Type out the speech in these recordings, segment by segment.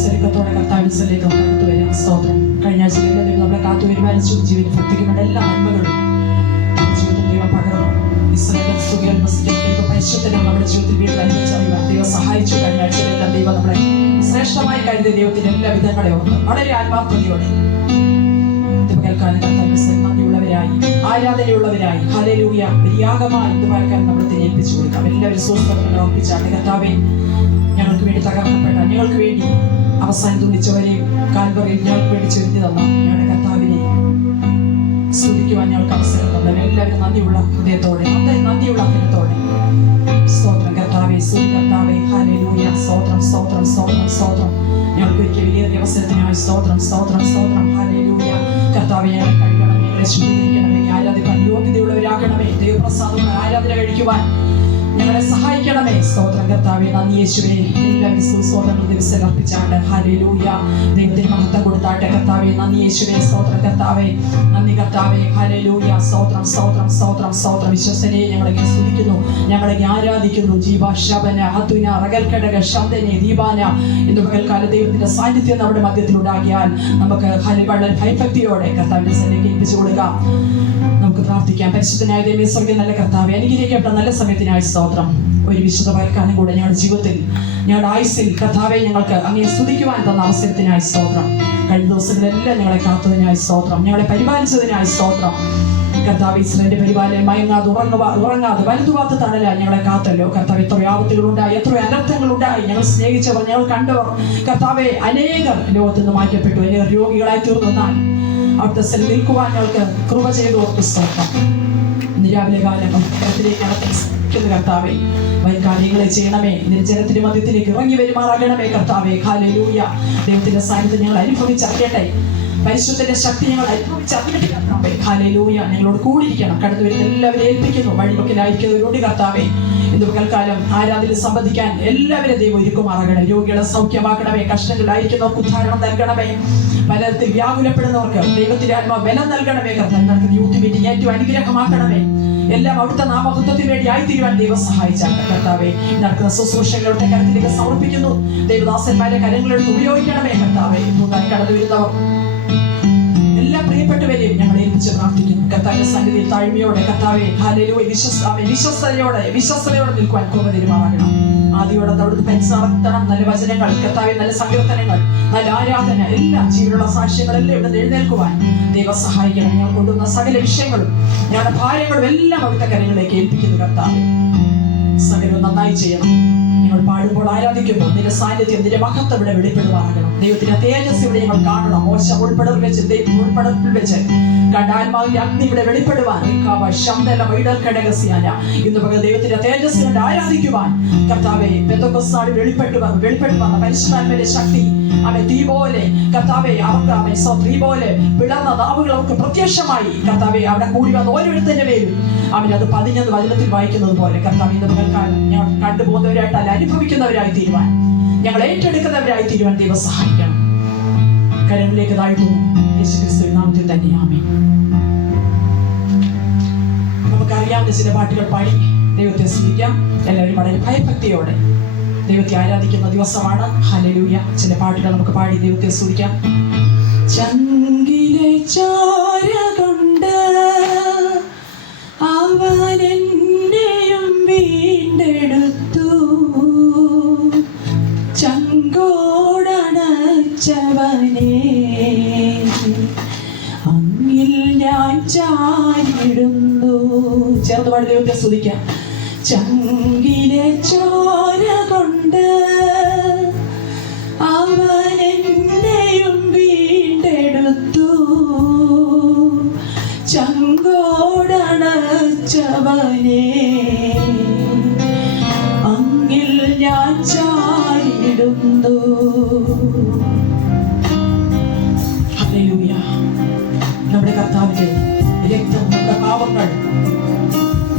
മനസ്സിലേക്കത്തോടെ കർത്താവിലേക്ക് കടന്നു വരാം. സ്തോത്രം. കഴിഞ്ഞ ആഴ്ചയിലെ ദൈവം നമ്മളെ കാത്തു പരിപാലിച്ചു. ജീവിതം പ്രവർത്തിക്കുന്ന എല്ലാ നന്മകളും ജീവിതത്തിൽ ദൈവം പകർന്നു. പരിശുദ്ധനും നമ്മുടെ ജീവിതത്തിൽ വീണ്ടും അനുഭവിച്ചറിയുവാൻ ദൈവം സഹായിച്ചു. കഴിഞ്ഞ ആഴ്ചയിലെല്ലാം ദൈവം നമ്മളെ ശ്രേഷ്ഠമായി കരുതിയ ദൈവത്തിന്റെ എല്ലാ വിധങ്ങളെ ഓർത്ത് വളരെ ആത്മാർത്ഥതയോടെ നന്ദിയുള്ളവരായി ആരാധനയുള്ളവരായി ഹല്ലേലൂയ യാഗമായി ഇതുവാക്കാൻ നമ്മൾ ഏൽപ്പിച്ചു കൊടുക്കാം. എല്ലാവരും സ്വസ്ഥതകൾ ഓർപ്പിച്ചാണ്. കർത്താവേ, ഞങ്ങൾക്ക് വേണ്ടി തകർക്കപ്പെട്ട, ഞങ്ങൾക്ക് വേണ്ടി അവസാനം തുണിച്ചവരെയും കാൽവറിയിൽ ഞങ്ങൾക്ക് വേണ്ടി ചൊരിഞ്ഞു തന്ന ഞങ്ങളുടെ കർത്താവിനെ സ്തുതിക്കുവാൻ ഞങ്ങൾക്ക് അവസരം തന്ന എല്ലാവരും നന്ദിയുള്ള ഹൃദയത്തോടെ നന്ദിയുള്ള ഹൃദയത്തോടെ സ്തോത്രം. കർത്താവേ, കർത്താവേ, ഹല്ലേലൂയ. സ്തോത്രം, സ്തോത്രം, സ്തോത്രം, സ്തോത്രം. ഞങ്ങൾക്ക് ഒരിക്കൽ വലിയ അവസരത്തിനായി സ്തോത്രം, സ്തോത്രം, സ്തോത്രം. ഹല്ലേലൂയ. കർത്താവേ, ഞങ്ങളെ കഴിയണം, ഞങ്ങളെ ശുദ്ധീകരിക്കണമേ, ആരാധിക്കാൻ യോഗ്യതയുള്ളവരാക്കണമേ, ദൈവപ്രസാദം ആരാധന കഴിക്കുവാൻ ഞങ്ങളെ സഹായിക്കണമേ. സ്തോത്രം കർത്താവേ, നന്ദി യേശുവേ. എല്ലാവരും സ്തോത്രങ്ങൾ ദിവസം അർപ്പിച്ചാണ്ട് ഹല്ലേലൂയ ദൈവത്തിന് മഹത്വം കൊടുത്താട്ടെ. കർത്താവേ, നന്ദി യേശുവേ. സ്തോത്രം കർത്താവേ, നന്ദി കർത്താവേ. ഹല്ലേലൂയ. സ്തോത്രം, സ്തോത്രം, സ്തോത്രം, സ്തോത്രം. വിശ്വസനെ ഞങ്ങളെ സ്തുതിക്കുന്നു, ഞങ്ങളെ ആരാധിക്കുന്നു. ജീവ ശബന ഹതുന റഗൽക്കടക ശബ്ദനെ ദീപാന എന്ന് പകൽക്കാല ദൈവത്തിന്റെ സാന്നിധ്യം നമ്മുടെ മധ്യത്തിൽ ഉണ്ടാക്കിയാൽ നമുക്ക് വളരെ ഭയഭക്തിയോടെ കർത്താവിന്റെ സന്നിധിയിൽ ഏൽപ്പിച്ചു കൊടുക്കാം. നമുക്ക് പ്രാർത്ഥിക്കാം. പരിശുദ്ധനായ ദൈവമേ, സ്വർഗ്ഗ നല്ല കർത്താവേ, അനുഗ്രഹിക്കപ്പെട്ട നല്ല സമയത്തിനായി സ്തോത്രം. ഒരു വിശുദ്ധ പകൽക്കാലം കൂടെ ഞങ്ങളുടെ ജീവിതത്തിൽ, ഞങ്ങളുടെ ആയുസ്സിൽ കർത്താവെ ഞങ്ങൾക്ക് അങ്ങേ സ്തുതിക്കുവാൻ തന്ന അവസരത്തിനായി സ്തോത്രം. കഴിഞ്ഞ ദിവസങ്ങളെല്ലാം ഞങ്ങളെ കാത്തതിനായി സ്തോത്രം, ഞങ്ങളെ പരിപാലിച്ചതിനായി സ്തോത്രം. കർത്താവ് ഇസ്രായേലിന്റെ പരിപാലനം മയങ്ങാതെ ഉറങ്ങാതെ വലുതുവാത്ത തണലാൽ ഞങ്ങളെ കാത്തല്ലോ. കർത്താവ് എത്ര ആപത്തുകളുണ്ടായി, എത്ര അനർത്ഥങ്ങളുണ്ടായി. ഞങ്ങൾ സ്നേഹിച്ചവർ, ഞങ്ങൾ കണ്ടവർ കർത്താവെ അനേകർ ലോകത്ത് നിന്ന് മാറ്റപ്പെട്ടു, അനേകർ രോഗികളായി തീർന്നാൽ അവിടുത്തെ സ്ഥലം നിൽക്കുവാൻ ഞങ്ങൾക്ക് കൃപ ചെയ്ത് ഓർത്ത് സ്തോത്രം. രാവിലെ കാലം കരത്തിലേക്ക് നടത്തുന്ന കർത്താവേ, വരും കാര്യങ്ങളെ ചെയ്യണമേ. ജനത്തിന്റെ മധ്യത്തിലേക്ക് ഇറങ്ങി വരുമാറാകണമേ കർത്താവേ. ഹല്ലേലൂയ. ദൈവത്തിന്റെ സാന്നിധ്യം ഞങ്ങൾ അനുഭവിച്ചറിയട്ടെ. പരിശുദ്ധന്റെ ശക്തി ഞങ്ങൾ അനുഭവിച്ചറിയട്ടെ കർത്താവേ. ഹല്ലേലൂയ. ഞങ്ങളോട് കൂടിയിരിക്കണം. കടന്നു വരുന്ന എല്ലാവരും ഏൽപ്പിക്കുന്നു. വഴിവെക്കലായിരിക്കുന്നവരോട് കർത്താവേ, ഇന്ന് പകൽക്കാലം ആരാധനയിൽ സംബന്ധിക്കാൻ എല്ലാവരും ദൈവം ഒരുക്കുമാറാകണമേ. രോഗികളെ സൗഖ്യമാക്കണമേ. കഷ്ടങ്ങളിലായിരിക്കുന്നവർക്ക് ഉദ്ധാരണം നൽകണമേ. പലതരത്തിൽ വ്യാകുലപ്പെടുന്നവർക്ക് ദൈവത്തിന്റെ ആത്മാവ് ബലം നൽകണമേ കർത്താവേ. യൂത്ത് മീറ്റിംഗ് ഏറ്റവും അനുഗ്രഹമാക്കണമേ. എല്ലാം അവിടുത്തെ നാമമഹത്വത്തിന് വേണ്ടി ആയിത്തീരുവാൻ ദൈവം സഹായിച്ചാണ് കർത്താവേ. നടക്കുന്ന ശുശ്രൂഷകളുടെ കരത്തിലേക്ക് സമർപ്പിക്കുന്നു. ദൈവദാസന്മാരെ കരങ്ങളെടുത്ത് ഉപയോഗിക്കണമേ കർത്താവേ. പുതുതായി കടന്നു വരുന്നവർ എല്ലാ പ്രിയപ്പെട്ടവരെയും ഞങ്ങൾ ഏൽപ്പിച്ച് പ്രാർത്ഥിക്കുന്നു. കർത്താവിന്റെ സന്നിധിയിൽ താഴ്മയോടെ കർത്താവേ ഹല്ലേലൂയ വിശ്വസ്തയോടെ നിൽക്കുവാൻ കൃപ തരുമാറാകണം. ആദിയോടെ അവിടുത്തെ പരിസർത്തണം, നല്ല വചനങ്ങൾ കർത്താവെ, നല്ല സങ്കീർത്തനങ്ങൾ, നല്ല ആരാധന, എല്ലാം ജീവനുള്ള സാക്ഷ്യങ്ങളെല്ലാം ഇവിടെ എഴുന്നേൽക്കുവാൻ ദൈവം സഹായിക്കണം. ഞങ്ങൾ കൊണ്ടുവന്ന സകല വിഷയങ്ങളും ഞങ്ങളുടെ ഭാരങ്ങളും എല്ലാം അവിടുത്തെ കരങ്ങളിലേക്ക് ഏൽപ്പിക്കുന്നു കർത്താവെ. സകലവും നന്നായി ചെയ്യണം. ഞങ്ങൾ പാടുമ്പോൾ ആരാധിക്കുമ്പോൾ നിന്റെ സാന്നിധ്യം, നിന്റെ മഹത്വം ഇവിടെ വെളിപ്പെടുവാറാകണം. ദൈവത്തിന്റെ തേജസ് ഇവിടെ ഞങ്ങൾ കാണണം. മോശം ഉൾപ്പെടൽ വെച്ച് കണ്ടാത്മാവിന്റെ അഗ്നി ഇവിടെ വെളിപ്പെടുവാൻ ഇന്ന് പകൽ ദൈവത്തിന്റെ തേജസ് കൊണ്ട് ആരാധിക്കുവാൻ കർത്താവെ, പെന്തക്കോസ്താളിൽ വെളിപ്പെട്ടു വന്ന പരിശുദ്ധാത്മാവിന്റെ ശക്തി അവൻ തീ പോലെ കർത്താവെ അവർക്ക് തീ പോലെ പിളർന്ന നാവുകൾ അവർക്ക് പ്രത്യക്ഷമായി കർത്താവെ അവിടെ കൂടി വന്ന ഓരോരുത്തരുടെ പേരും അവനത് പതിഞ്ഞത് വചനത്തിൽ വായിക്കുന്നത് പോലെ കർത്താവ് ഇന്ന് പകൽക്കാലം ഞങ്ങൾ കണ്ടുപോകുന്നവരായിട്ടല്ല അനുഭവിക്കുന്നവരായി തീരുവാൻ, ഞങ്ങൾ ഏറ്റെടുക്കുന്നവരായി തീരുവാൻ ദൈവം സഹായിക്കണം. കരങ്ങളിലേക്ക് താഴ്ത്തുന്നു യേശുക്രിസ്തുവിൻ നാമത്തിൽ തന്നെ ആമേൻ. നമുക്കറിയാവുന്ന ചില പാട്ടുകൾ പാടി ദൈവത്തെ സ്തുതിക്കാം. എല്ലാവരും വളരെ ഭയഭക്തിയോടെ ദൈവത്തെ ആരാധിക്കുന്ന ദിവസമാണ്. ഹല്ലേലൂയ. ചില പാട്ടുകൾ നമുക്ക് പാടി ദൈവത്തെ സ്തുതിക്കാം. ചങ്കിലെ ചോര കൊണ്ട് അവൻ എന്നെയും വീണ്ടെടുത്തു, ചങ്കോടണച്ചവനെ അങ്ങിൽ ഞാൻ ചാരിടുന്നു. ചേർന്ന് പാടി ദൈവത്തെ സ്തുതിക്കാം. ചങ്കിലെ ചോര കൊണ്ട് അവൻ എന്നെയും വീണ്ടെടുത്തു, ചങ്കോടണച്ചവനെ അങ്ങിൽ ഞാൻ ചാരിടുന്നു. ഹല്ലേലൂയ. നമ്മുടെ കർത്താവിന്റെ രക്തം നമ്മുടെ പാപങ്ങൾ,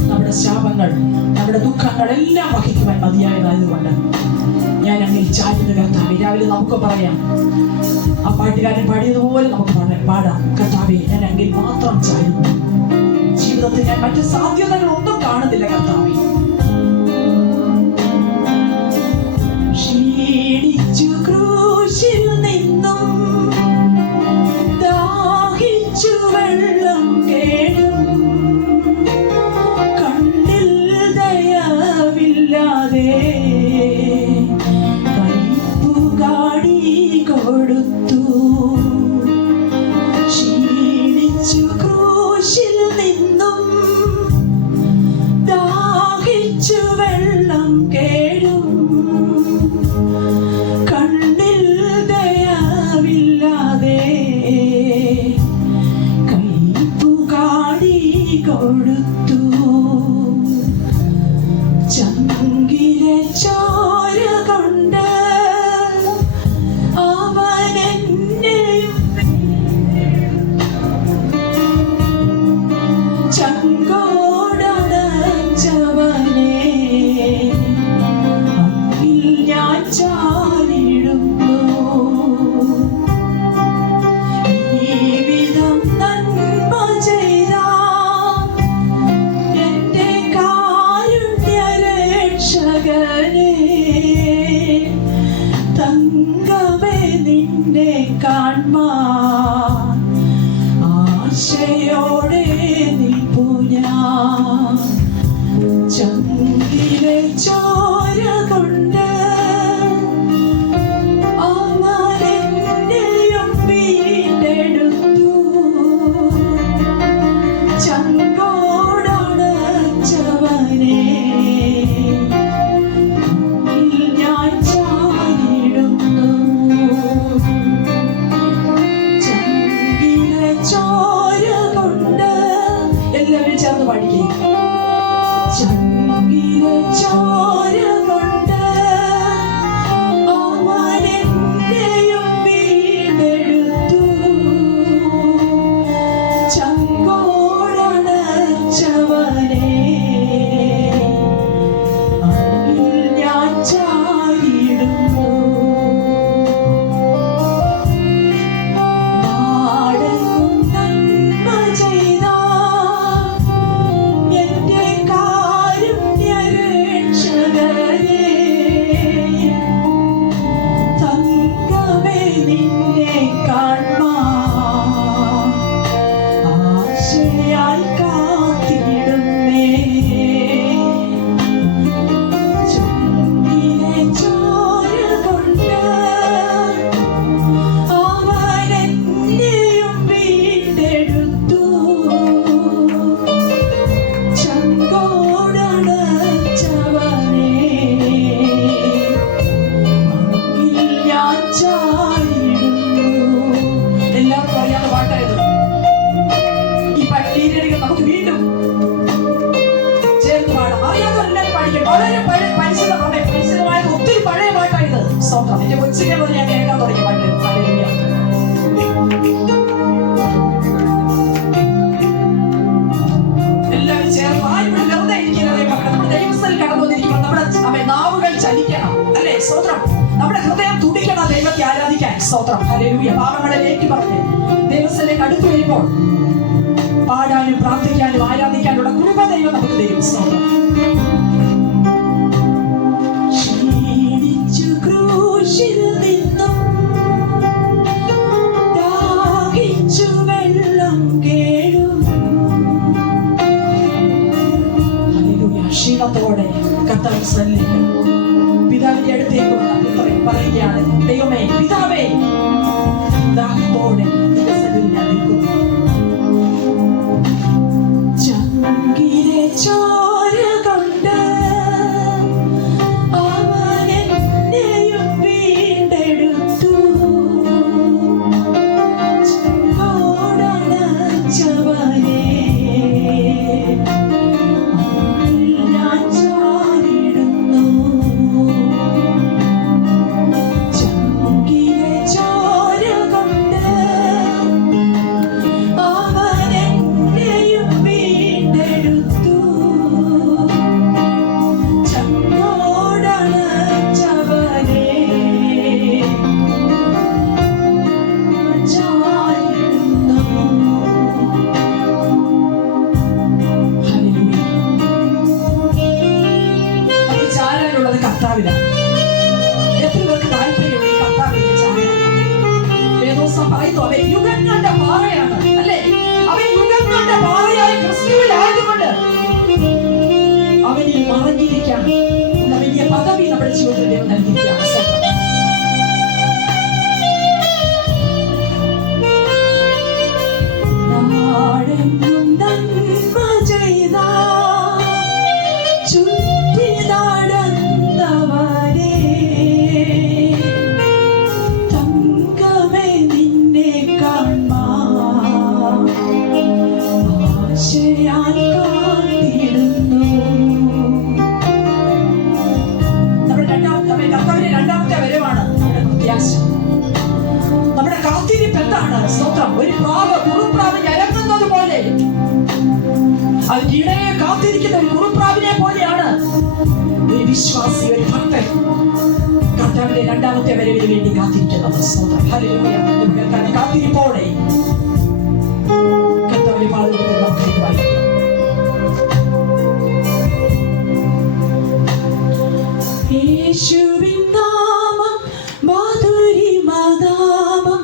നമ്മുടെ ശാപങ്ങൾ, നമ്മുടെ ദുഃഖങ്ങൾ എല്ലാം വഹിക്കുവാൻ മതിയായതായതുകൊണ്ട് ഞാൻ അങ്ങിൽ ചാരുന്ന കർത്താവേ. രാവിലെ നമുക്ക് പറയാം, ആ പാട്ടുകാരൻ പാടിയതുപോലെ നമുക്ക് പാടാം. കർത്താവേ, ഞാൻ അങ്ങിൽ മാത്രം ചാരുന്നു. ജീവിതത്തിൽ ഞാൻ മറ്റു സാധ്യതകളൊന്നും കാണുന്നില്ല കർത്താവേ. ക്ഷീണിച്ചു ക്രൂശിൽ കാൺമാൻ ആശയോടെ നിൽപ്പു ഞാൻ. ചങ്കിലെ ചോര കൊണ്ട് അവനെന്നെയും വീണ്ടെടുത്തു. ചങ്കോടണച്ചവനെ ഞാൻ ചാരിടുന്നു. ചങ്കിലെ ചോര കൊണ്ട് എല്ലാവരും ചേർന്ന് പാടിക്കേ. ചങ്കിലെ ചോര കൊണ്ട് അവനെന്നെയും വീണ്ടെടുത്തു. ചങ്കോടണച്ചവനെ അങ്ങിൽ ഞാൻ ചാരിടുന്നു. നാടെങ്ങും നന്മ ചെയ്ത എന്റെ കാരുണ്യരക്ഷകനേ, തങ്കമേ നിന്നെ കാൺമാൻ ആശയാൽ കാത്തിടുന്നേ. ചങ്കിലെ ചോര കൊണ്ട് അവനെന്നെയും വീണ്ടെടുത്തു. ചങ്കോടണച്ചവനെ അങ്ങിൽ ഞാൻ ചാരിടുന്നു. എല്ലാവർക്കും അറിയാവുന്ന പാട്ടായത്. ഈ പട്ടീരടികൾ നമുക്ക് വീണ്ടും ചേർന്ന് പാടാം. അറിയാത്തവരെല്ലാവരും പാടിക്കും. വളരെ പരിചിതമായ ഒത്തിരി പഴയ പാട്ടായത്. സ്വന്തം എന്റെ കൊച്ചിനെ പോലെ ഞാൻ കേൾക്കാൻ തുടങ്ങിയ പാട്ട്. ഹല്ലേലൂയ. എല്ലാവരും ചേർന്ന് ആരും വെറുതെ ഇരിക്കുന്നത് നമ്മുടെ ദൈവസ്ഥയിൽ കടന്നു വന്നിരിക്കുമ്പോൾ നമ്മുടെ നാവുകൾ ചലിക്കണം, അല്ലേ? സ്തോത്രം. നമ്മുടെ ഹൃദയം തുടിക്കണം ദൈവത്തെ ആരാധിക്കാൻ. സ്തോത്രം. ഹല്ലേലൂയ. പാപങ്ങളെ ഏറ്റി പറഞ്ഞ് ദൈവസ്ഥയിലേക്ക് അടുത്തു വരുമ്പോൾ പാടാനും പ്രാർത്ഥിക്കാനും ആരാധിക്കാനുള്ള കൃപ ദൈവം നമുക്ക് തരും. സ്തോത്രം. ക്ഷീണിച്ചു ക്രൂശിൽ നിന്നും ദാഹിച്ചു വെള്ളം കേഴും. ഹല്ലേലൂയ. ക്ഷീണത്തോടെ കർത്താവിന്റെ സന്നിധിയിൽ പിതാവിന്റെ അടുത്തേക്ക് വന്ന പുത്രൻ പറയുകയാണ്, ദൈവമേ, പിതാവേ, ദാഹത്തോടെ നിന്റെ സന്നിധിയിൽ ഞാൻ നിൽക്കുന്നു. ചങ്കിലെ ചോര കൊണ്ട് അവനെന്നെയും വീണ്ടെടുത്തു. ചങ്കോടണച്ചവനെ അങ്ങിൽ ഞാൻ ചാരിടുന്നു. ചങ്കിലെ ചോര കൊണ്ട് അവനെന്നെയും വീണ്ടെടുത്തു. ചങ്കോടണച്ചവനെ ചാരിടുന്നു. ഹല്ലേലൂയ. നമുക്ക് ചാരാനുള്ളത് കർത്താവിലാണ്. എത്ര പേർക്ക് താല്പര്യമുണ്ട് ഈ കർത്താവിന്റെ ചാരാൻ? വേദോസം പറയുന്നു, അവൻ യുഗങ്ങളുടെ പാറയാണ്, അല്ലേ? അവൻ യുഗങ്ങളുടെ പാറയായ ക്രിസ്തുവിലായതുകൊണ്ട് അവനിൽ മറഞ്ഞിരിക്കാൻ ഉള്ള വലിയ പദവി നമ്മുടെ ജീവിതത്തിൽ ദൈവം നൽകിയിരിക്കുകയാണ്. സ്തോത്രം. നാടെങ്ങും നന്മ ചെയ്ത ചുറ്റി നടന്നവനെ, തങ്കമേ നിന്നെ കാൺമാൻ ആശയാൽ കാത്തിടുന്നു. നമ്മുടെ കർത്താവിന്റെ രണ്ടാമത്തെ വരവാണ് നമ്മുടെ പ്രത്യാശ. നമ്മുടെ കാത്തിരിപ്പ് എന്താണ്? സ്തോത്രം. ഒരു കുറുപ്രാവ് ഞരങ്ങുന്നത് പോലെ, അതിനിടയെ കാത്തിരിക്കുന്ന ഒരു കുറുപ്രാവിനെ പോലെയാണ് ഒരു വിശ്വാസി, ഒരു ഭക്തൻ കർത്താവിന്റെ രണ്ടാമത്തെ വരവിന് വേണ്ടി കാത്തിരിക്കുന്നത്. സ്തോത്രം. ഹല്ലേലൂയ. നമുക്ക് കാത്തിരിപ്പോടെ കർത്താവിന്റെ പാദത്തിൽ നമുക്ക് വായിക്കാം. യേശുവിൻ നാമം മാധുരിമനാമം,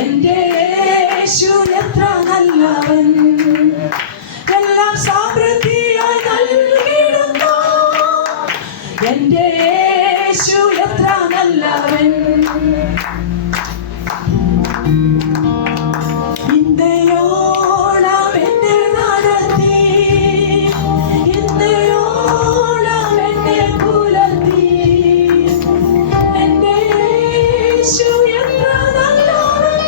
എന്റെ യേശു എത്ര നല്ലവൻ, എല്ലാം സമൃദ്ധിയായി നൽകിടുന്നു. എന്റെ യേശു എത്ര നല്ലവൻ. ഇന്നയോളം എന്നെ നടത്തി, ഇന്നയോളം എന്നെ പുലർത്തി. എന്റെ യേശു എത്ര നല്ലവൻ,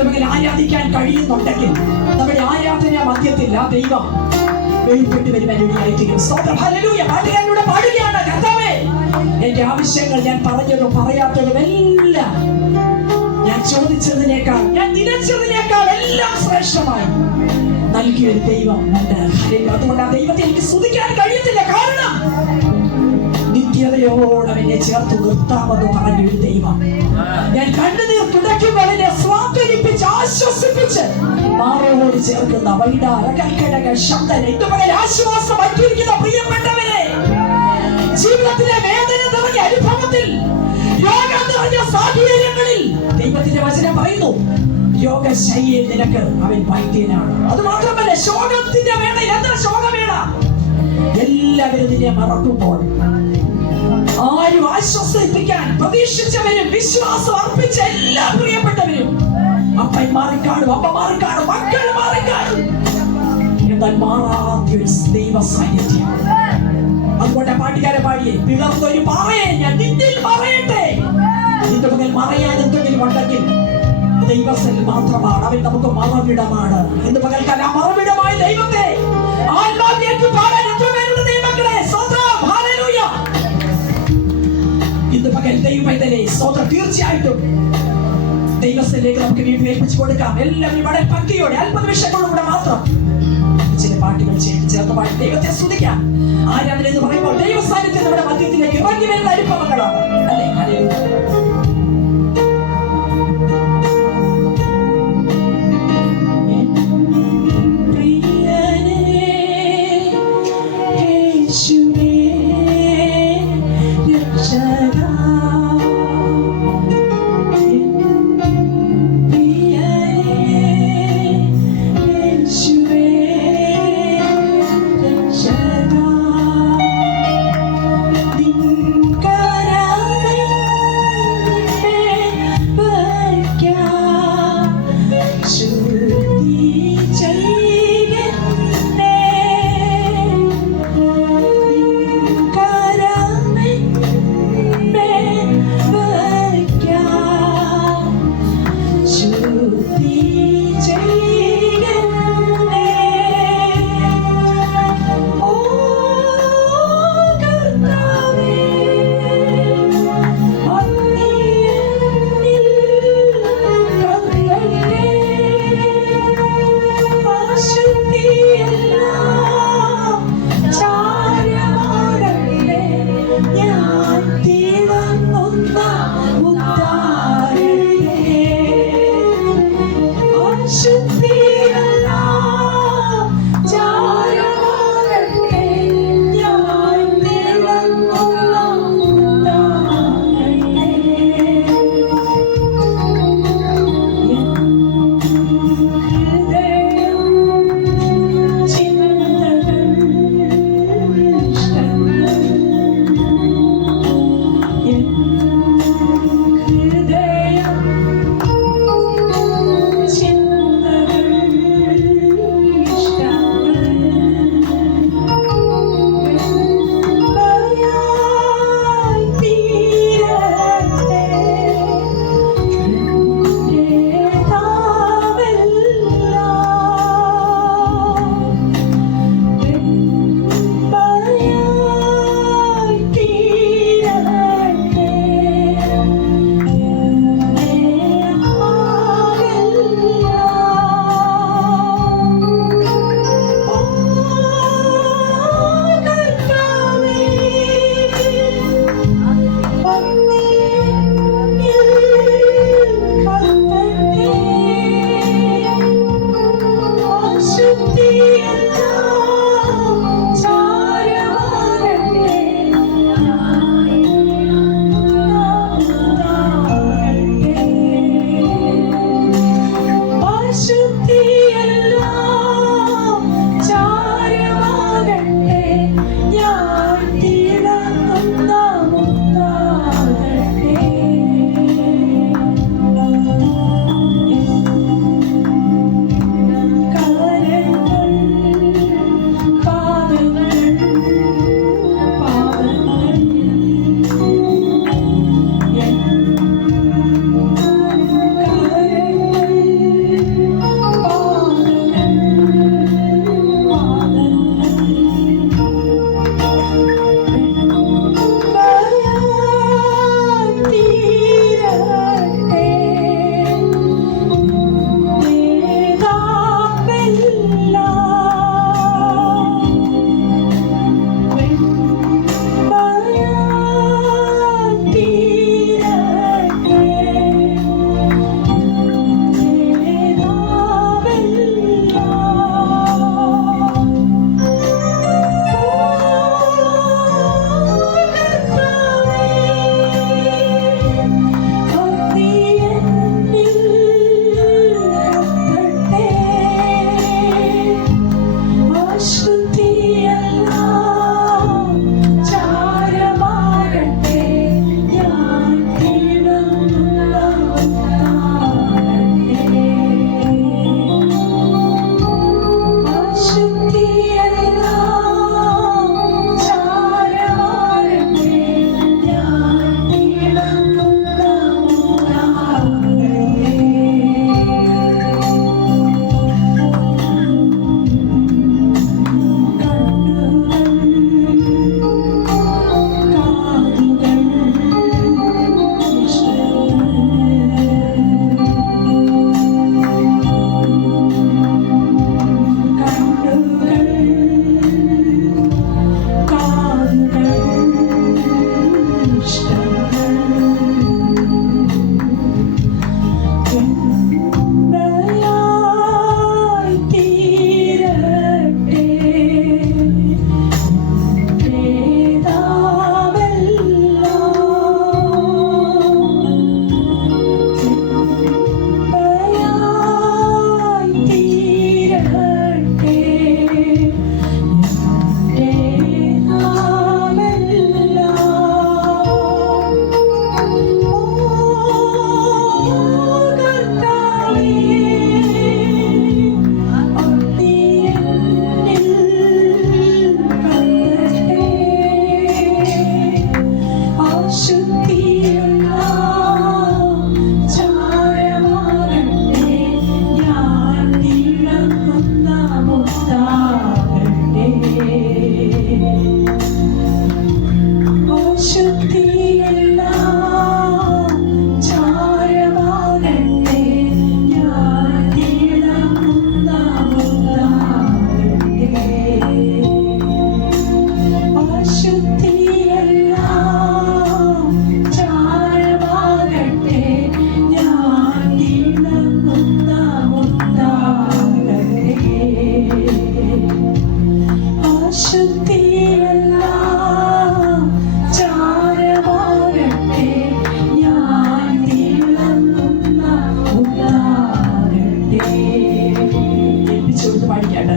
ഇന്ന് പകൽ ആരാധിക്കാൻ കഴിയുന്നുണ്ടെങ്കിൽ നമ്മുടെ ആരാധന മധ്യത്തിൽ ആ ദൈവം വെളിപ്പെട്ട് വരുവാനിടയായിത്തീരും. സ്തോത്രം. ഹല്ലേലൂയ. പാട്ടുകാരിലൂടെ പാടുകയാണ്, കർത്താവേ എന്റെ ആവശ്യങ്ങൾ ഞാൻ പറഞ്ഞതും പറയാത്തതും എല്ലാം ഞാൻ ചോദിച്ചതിനേക്കാൾ ഞാൻ നിലച്ചതിനേക്കാൾ എല്ലാം ശ്രേഷ്ഠമായി നൽകിയൊരു ദൈവം ഉണ്ട്. അതുകൊണ്ട് ആ ദൈവത്തെ എനിക്ക് സ്തുതിക്കാൻ കഴിയത്തില്ല. കാരണം നിത്യതയോടെ എന്നെ ചേർത്ത് നിർത്താമെന്ന് പറഞ്ഞൊരു ദൈവം. ഞാൻ കണ്ണുനീർ തുടയ്ക്കുമ്പോൾ എന്നെ സ്വാന്തനിപ്പിച്ച് ആശ്വസിപ്പിച്ച് മാറോട് ചേർക്കുന്ന വൈഡാരകൽക്കടകൾ ശബ്ദം ഇതുപോലെ ആശ്വാസം വയ്ക്കിരിക്കുന്ന പ്രിയപ്പെട്ടവരെ, ജീവിതത്തിലെ വേദന നിറഞ്ഞ അനുഭവത്തിൽ, രോഗം നിറഞ്ഞ സാഹചര്യങ്ങളിൽ ദൈവത്തിന്റെ വചനം പറയുന്നു, രോഗശയ്യയിൽ നിനക്ക് അവൻ വൈദ്യനാണ്. അത് മാത്രമല്ല, ശോകത്തിന്റെ വേളയിൽ എന്താ ശോകവേള? എല്ലാവരും നിന്നെ മറക്കുമ്പോൾ ആരും ആശ്വസിപ്പിക്കാൻ പ്രതീക്ഷിച്ചവരും വിശ്വാസം അർപ്പിച്ച എല്ലാ പ്രിയപ്പെട്ടവരും അപ്പൻ മാറിക്കാണും, അമ്മ മാറിക്കാണും, മക്കൾ മാറിക്കാണും, എന്നാൽ മാറാത്തൊരു ദൈവ സാന്നിധ്യം. അതുകൊണ്ട് പാട്ടുകാരെ പാടിയേ, പിളർന്നൊരു പാറയെ ഞാൻ നിന്നിൽ മറയട്ടെ. നിന്റെ മകൻ മറയാൻ എന്തെങ്കിലും ഉണ്ടെങ്കിൽ ദൈവത്തിൽ മാത്രമാണ്. അവൻ നമുക്ക് മറവിടമാണ്. ഇന്ന് പകൽക്കാലം ആ മറവിടമായ ദൈവത്തെ ആത്മാവിലേക്ക് പാടാൻ എത്തുന്നവരുടെ ദൈവങ്ങളെ സ്തോത്രം. ഹല്ലേലൂയ. ഇന്ന് പകൽ ദൈവമേ സ്തോത്രം. തീർച്ചയായിട്ടും ദൈവത്തിലേക്ക് നമുക്ക് വീണ്ടും ഏൽപ്പിച്ചു കൊടുക്കാം. എല്ലാവരും വളരെ ഭക്തിയോടെ 40 നിമിഷങ്ങളിലൂടെ മാത്രം ചില പാട്ടുകൾ ചേർത്ത് പാടി ദൈവത്തെ സ്തുതിക്കാം. ആരാധന എന്ന് പറയുമ്പോൾ ദൈവ സാന്നിധ്യം നമ്മുടെ മധ്യത്തിലേക്ക് ഇറങ്ങി വരുന്ന അനുഭവങ്ങളാണ്, അല്ലേ? ഹല്ലേലൂയ. പാടിക്കാട്ട്.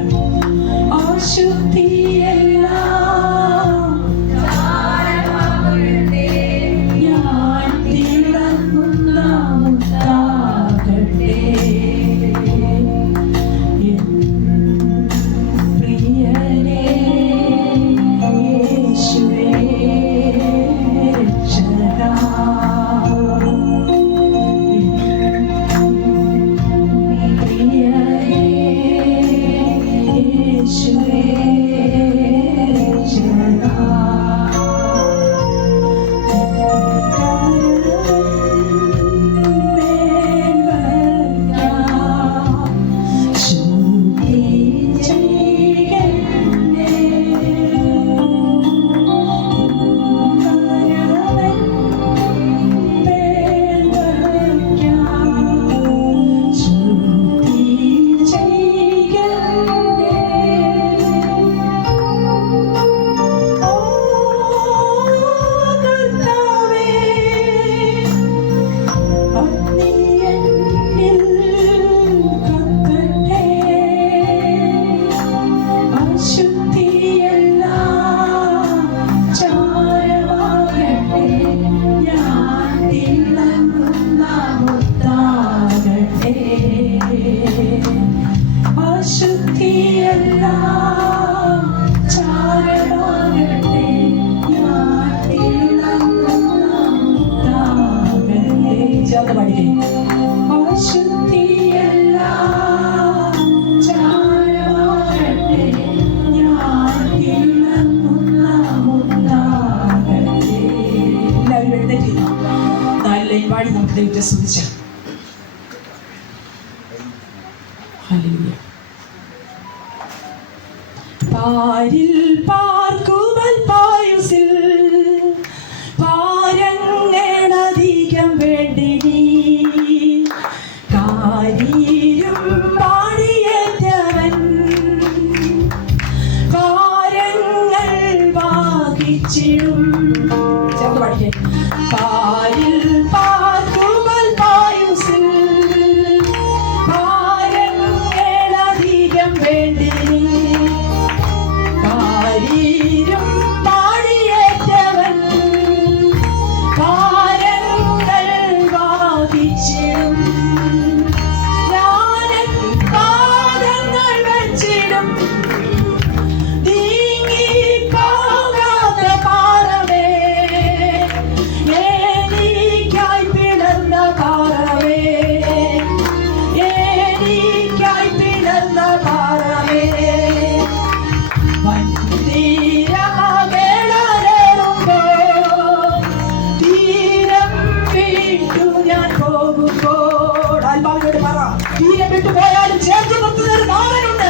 പാടി നമുക്ക് ദൈവത്തെ സ്തുതിച്ചാൽ. ഹല്ലേലൂയ. പാരിൽ പാർക്കുവൽ പായുസിൽ പാരങ്ങളധികം വേണ്ടിനി കാരീരും പാടിയേറ്റവൻ പാരങ്ങൾ വാഹിച്ചിടും. ചേർന്ന് പഠിക്കേ. പാരിൽ പാർക്കുവൽ പായുസിൽ പാരങ്ങളധികം വേണ്ടിനി കാരീരും പാടിയേറ്റവൻ പാരങ്ങൾ വാഹിച്ചിടും. ഞാനൻ പാദങ്ങൾ വച്ചിടും നീങ്ങി പോകാത്ത പാറവേ എനിക്കായി പിളർന്ന പാറവേ എനിക്കായി പിളർന്ന പാറവേ തീരം വിട്ടു പോയാലും ചേർത്ത് നിർത്തുന്ന ഒരു നാളനുണ്ട്.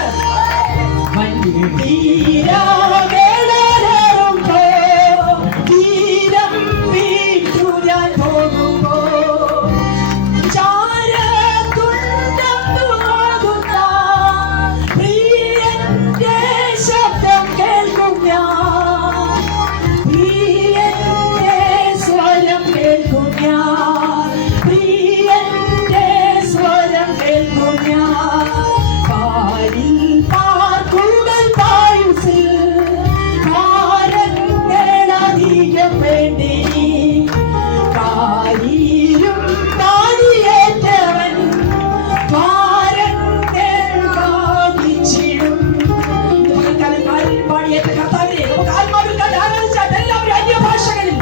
തീരം വിട്ടു ഞാൻ പോകുമ്പോ ചാരത്തുണ്ടെന്നു പോകുന്ന പ്രിയന്റെ ശബ്ദം കേൾക്കും ഞാൻ പ്രിയന്റെ സ്വരം കേൾക്കും ഞാൻ പ്രിയന്റെ സ്വരം കേൾക്കും ഞാൻ. പാരിൽ പാർക്കുവൽ പായുസിൽ പാരങ്ങളധികം വേണ്ടി കാരീരും പാടിയേറ്റവൻ പാരങ്ങൾ വാഹിച്ചിടും. കാലിൽ പാടിയേറ്റ കർത്താവിനെ നമുക്ക് ആത്മാവിൽ കണ്ട് ആരാധിച്ചാൽ എല്ലാവരും അന്യഭാഷകളിൽ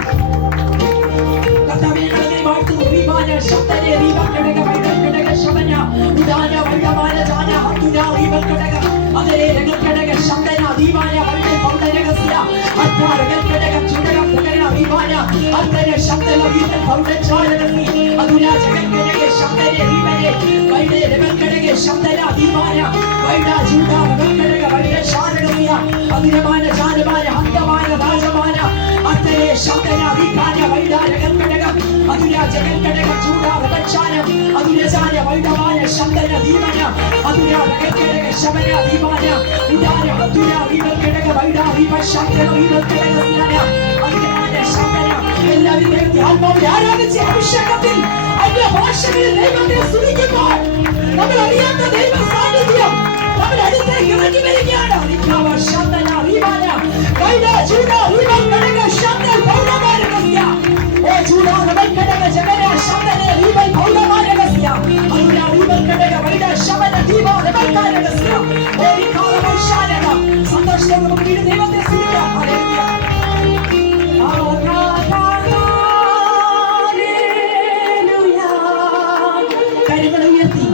കർത്താവിനെ ഞങ്ങളെ വാഴ്ത്തുന്നു. വിമാന ശബ്ദനെ ദീപഘടക വൈഡഘടക ശബന ഉദാന വൈഡമാന ജാന ഹത്തുന ദീപഘടക അതേ രംഗഘടക ശബ്ദന ദീവാന വൈഡ പൗഡരകസ്യ അത്വാരഘടക ചുടക ഭഗന ദീവാന അന്തര ശബ്ദന ദീപ പൗഡചാരകസ്യ അതുന ജഗഘടക ശബ്ദനെ ദീപനെ വൈഡ രംഗഘടക ശബ്ദന ദീവാന വൈഡ ചുട രംഗഘടക വൈഡ ശാരകസ്യ അതുരമാന ജാനമാന ഹന്തമാന രാജമാന അന്തര ശബ്ദന ദീപാന വൈഡ രംഗഘടക അതുന ജഗഘടക ചുട രംഗചാന അതുന ജാന വൈഡമാന ശബ്ദന ദീപന അതുന രംഗഘടക ശബന ദീവാന ഉദാന അതുന ദീപഘടക വൈഡ ദീപ ശബ്ദന ദീപഘടക സ്നാന അതുന ശബ്ദന എല്ലാവരും ആത്മാവിൽ ആരാധിച്ച അഭിഷേകത്തിൽ അന്യഭാഷകളിൽ ദൈവത്തെ സ്തുതിക്കുമ്പോൾ നമ്മൾ അറിയാത്ത ദൈവ സാന്നിധ്യം നമ്മൾ അടുത്ത സന്തോഷത്തോടെ നമുക്ക് വീണ്ടും ദൈവത്തെ സ്തുതിക്കാം. കരങ്ങൾ ഉയർത്തി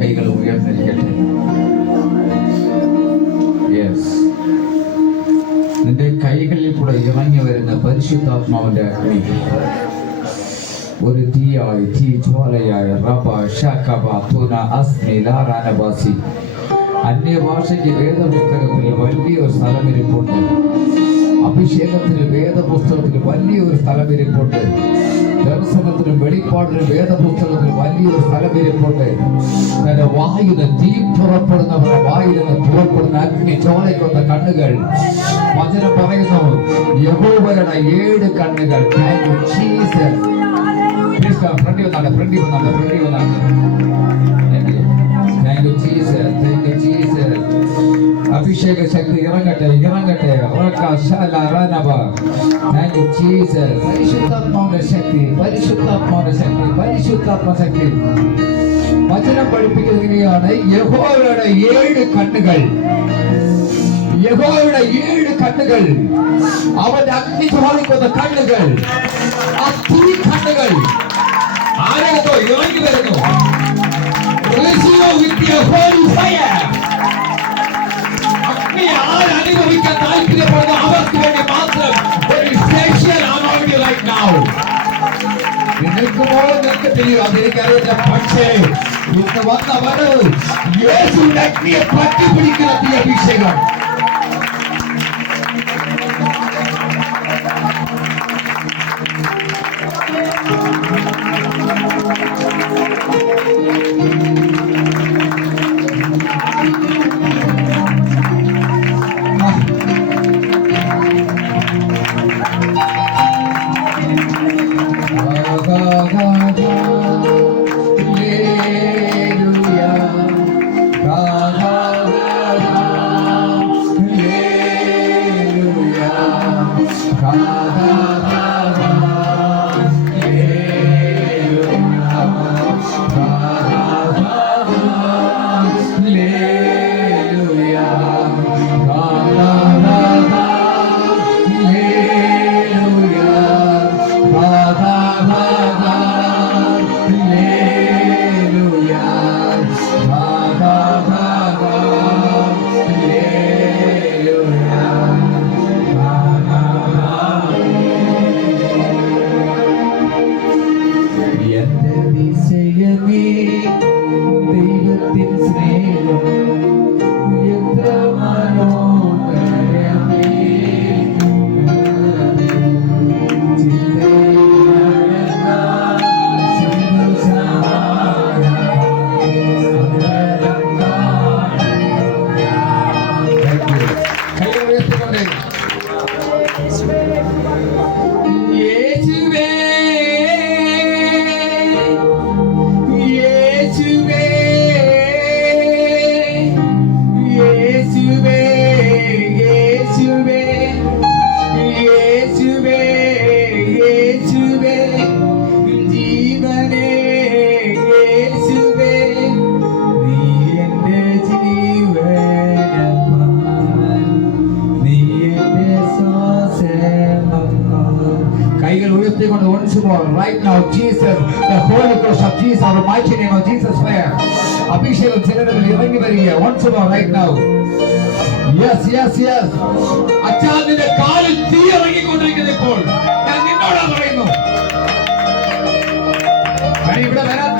കൈകളും ഉയർന്നിരിക്കട്ടെ. നിന്റെ കൈകളിൽ കൂടെ ഇറങ്ങി വരുന്ന പരിശുദ്ധാത്മാവിന്റെ അഗ്നി ഒരു തീയായി തീ ജ്വാലയായ റബ ഷാകബ തുന അസ്മി ലാറാനബാസി അന്യഭാഷയ്ക്ക് വേദപുസ്തകത്തിൽ വലിയൊരു സ്ഥലമിരിപ്പുണ്ട്. അഭിഷേകത്തിന് വേദപുസ്തകത്തിൽ വലിയൊരു സ്ഥലമിരിപ്പുണ്ട്. ദർശനത്തിനും വെളിപ്പാടിനും വേദപുസ്തകത്തിൽ വലിയൊരു സ്ഥലമിരിപ്പുണ്ട്. തന്റെ വായിൽ തീ പുറപ്പെടുന്നവരുടെ വായിൽ നിന്ന് പുറപ്പെടുന്ന അഗ്നി ചോലയ്ക്കൊന്ന കണ്ണുകൾ. വചനം പറയുന്നു യഹോവയുടെ 7 കണ്ണുകൾ. Thank you Jesus. ഫ്രണ്ടി വന്നാണ്. Thank you Jesus. അഭിഷേക ശക്തി ഇറങ്ങട്ടെ. Thank you Jesus. പരിശുദ്ധാത്മാവിന്റെ ശക്തി. വചനം പഠിപ്പിക്കുന്നതിനെയാണ് യഹോവയുടെ 7 കണ്ണുകൾ. യഹോവയുടെ 7 കണ്ണുകൾ. അവന്റെ അഗ്നി ജ്വാലിക്കുന്ന കണ്ണുകൾ. ആ തീ കണ്ണുകൾ ആരകത്തോ ഇറങ്ങി വരുന്നു. അഗ്നി ആരനുഭവിക്കാൻ താല്പര്യപ്പെടുന്നു അവർക്ക് വേണ്ടി മാത്രം ഒരു സ്പെഷ്യൽ അനോയിന്റിംഗ് റൈറ്റ് നൗ. നിൽക്കുമോ നിൽക്കത്തില്ലയോ അതെനിക്കറിയില്ല. പക്ഷേ ഇന്ന് വന്നവർ യേശുവിന്റെ അഗ്നിയെ പറ്റിപ്പിടിക്കുന്ന തീ അഭിഷേകം. of Jesus, the Holy Ghost of Jesus, our mighty name of Jesus fire. അഭിഷേകം ചിലരിൽ ഇറങ്ങി വരിക. Once more right now. Yes, yes, yes. അച്ഛാ നിന്റെ കാലിൽ തീ ഇറങ്ങിക്കൊണ്ടിരിക്കുന്നു ഇപ്പോൾ. ഞാൻ നിന്നോടാ പറയുന്നു. ഇവിടെ വരാൻ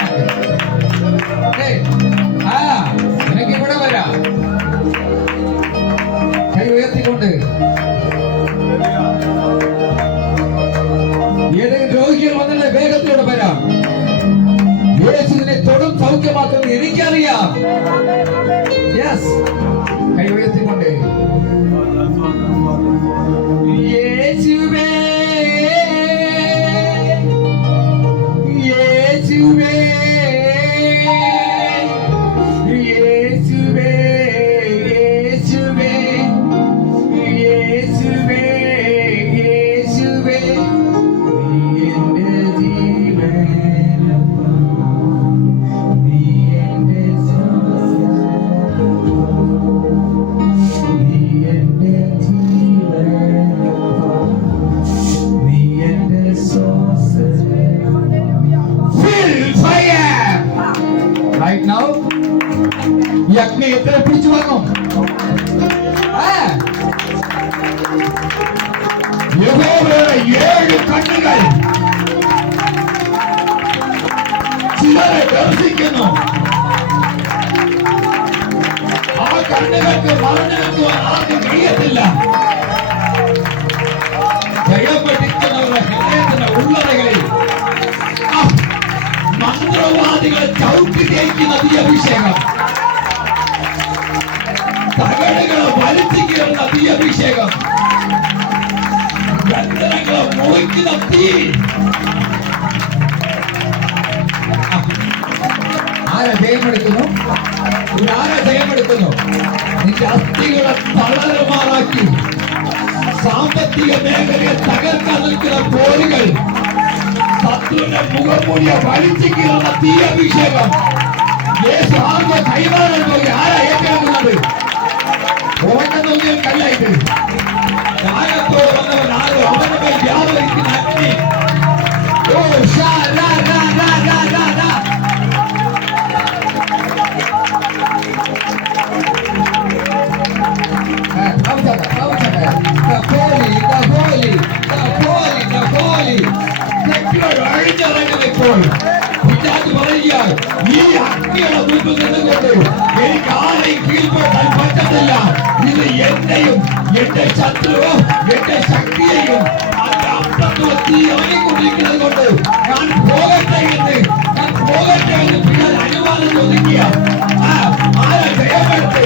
നിനക്ക് ഇവിടെ വരാം. കൈ ഉയർത്തിക്കൊണ്ട് ഏതെങ്കിലും രോഗികൾ വന്നുള്ള വേഗത്തിലൂടെ വരാം. യേശുവിനെ തൊടും സൗഖ്യമാക്കുന്നത് എനിക്കറിയാം. യെസ്, കൈ ഉയർത്തിക്കൊണ്ട് യേശുവേ യേശുവേ യേശുവേ യേശുവേ യേശുവേ യേശുവേ നീ എന്റെ ജീവനപ്പ, നീ എന്റെ നീ എന്റെ ജീവനപ്പ, നീ എന്റെ right now ഈ അഗ്നി എത്ര പിടിച്ചു വന്നു? യഹോവയുടെ 7 കണ്ണുകൾ ചിലരെ ദർശിക്കുന്നു. ആ കണ്ണുകൾക്ക് മറഞ്ഞു വെക്കുവാൻ ആർക്കും കഴിയത്തില്ല. ഭയപ്പെട്ടിരിക്കുന്നവരുടെ ഹൃദയത്തിന്റെ ഉള്ളറകളിൽ മന്ത്രവാദികളെ ചവിട്ടി തേക്കുന്ന ഈ അഭിഷേകം, തകടുകളെ വലിച്ചു കീറുന്ന ഈ അഭിഷേകം, ബന്ധനങ്ങളെ മുറിക്കുന്ന തീ. ആരെ ജയമെടുക്കുന്നു? ആരെ ജയമെടുക്കുന്നു? നിന്റെ അസ്ഥികളെ തളരുമാറാക്കി സാമ്പത്തിക മേഖലയെ തകർക്കാൻ നിൽക്കുന്ന കോലുകൾ, ശത്രുവിന്റെ മുഖംമൂടിയെ വലിച്ചു കീറുന്ന തീ അഭിഷേകം യേശു ആർക്കോ കൈമാറാൻ പോയി. ആരാ ഏറ്റെടുക്കുന്നത്? ഓടുന്ന കല്ലായിട്ട് ന്യായത്തോട് വന്നവൻ ആരോ അവന്റെ മേൽ വ്യാപരിക്കുന്ന അഗ്നി. അഴിഞ്ഞിറങ്ങുമ്പോൾ പിതാവ് പറയുക, ഈ അഗ്നിയുടെ മുൻപിൽ നിന്നുകൊണ്ട് എനിക്ക് ആരെയും കീഴ്പ്പെടുത്താൻ പറ്റത്തില്ല. ഇത് എന്നെയും എന്റെ ശത്രുവോ എന്റെ ശക്തിയെയും അതിന്റെ അപ്പുറത്തുള്ള തീ ഇറങ്ങിക്കൊണ്ടിരിക്കുന്നത് കൊണ്ട് ഞാൻ പോകട്ടെ എന്ന് പിതാവ് അനുവാദം ചോദിക്കുക. ആരെ ജയമെടുത്ത്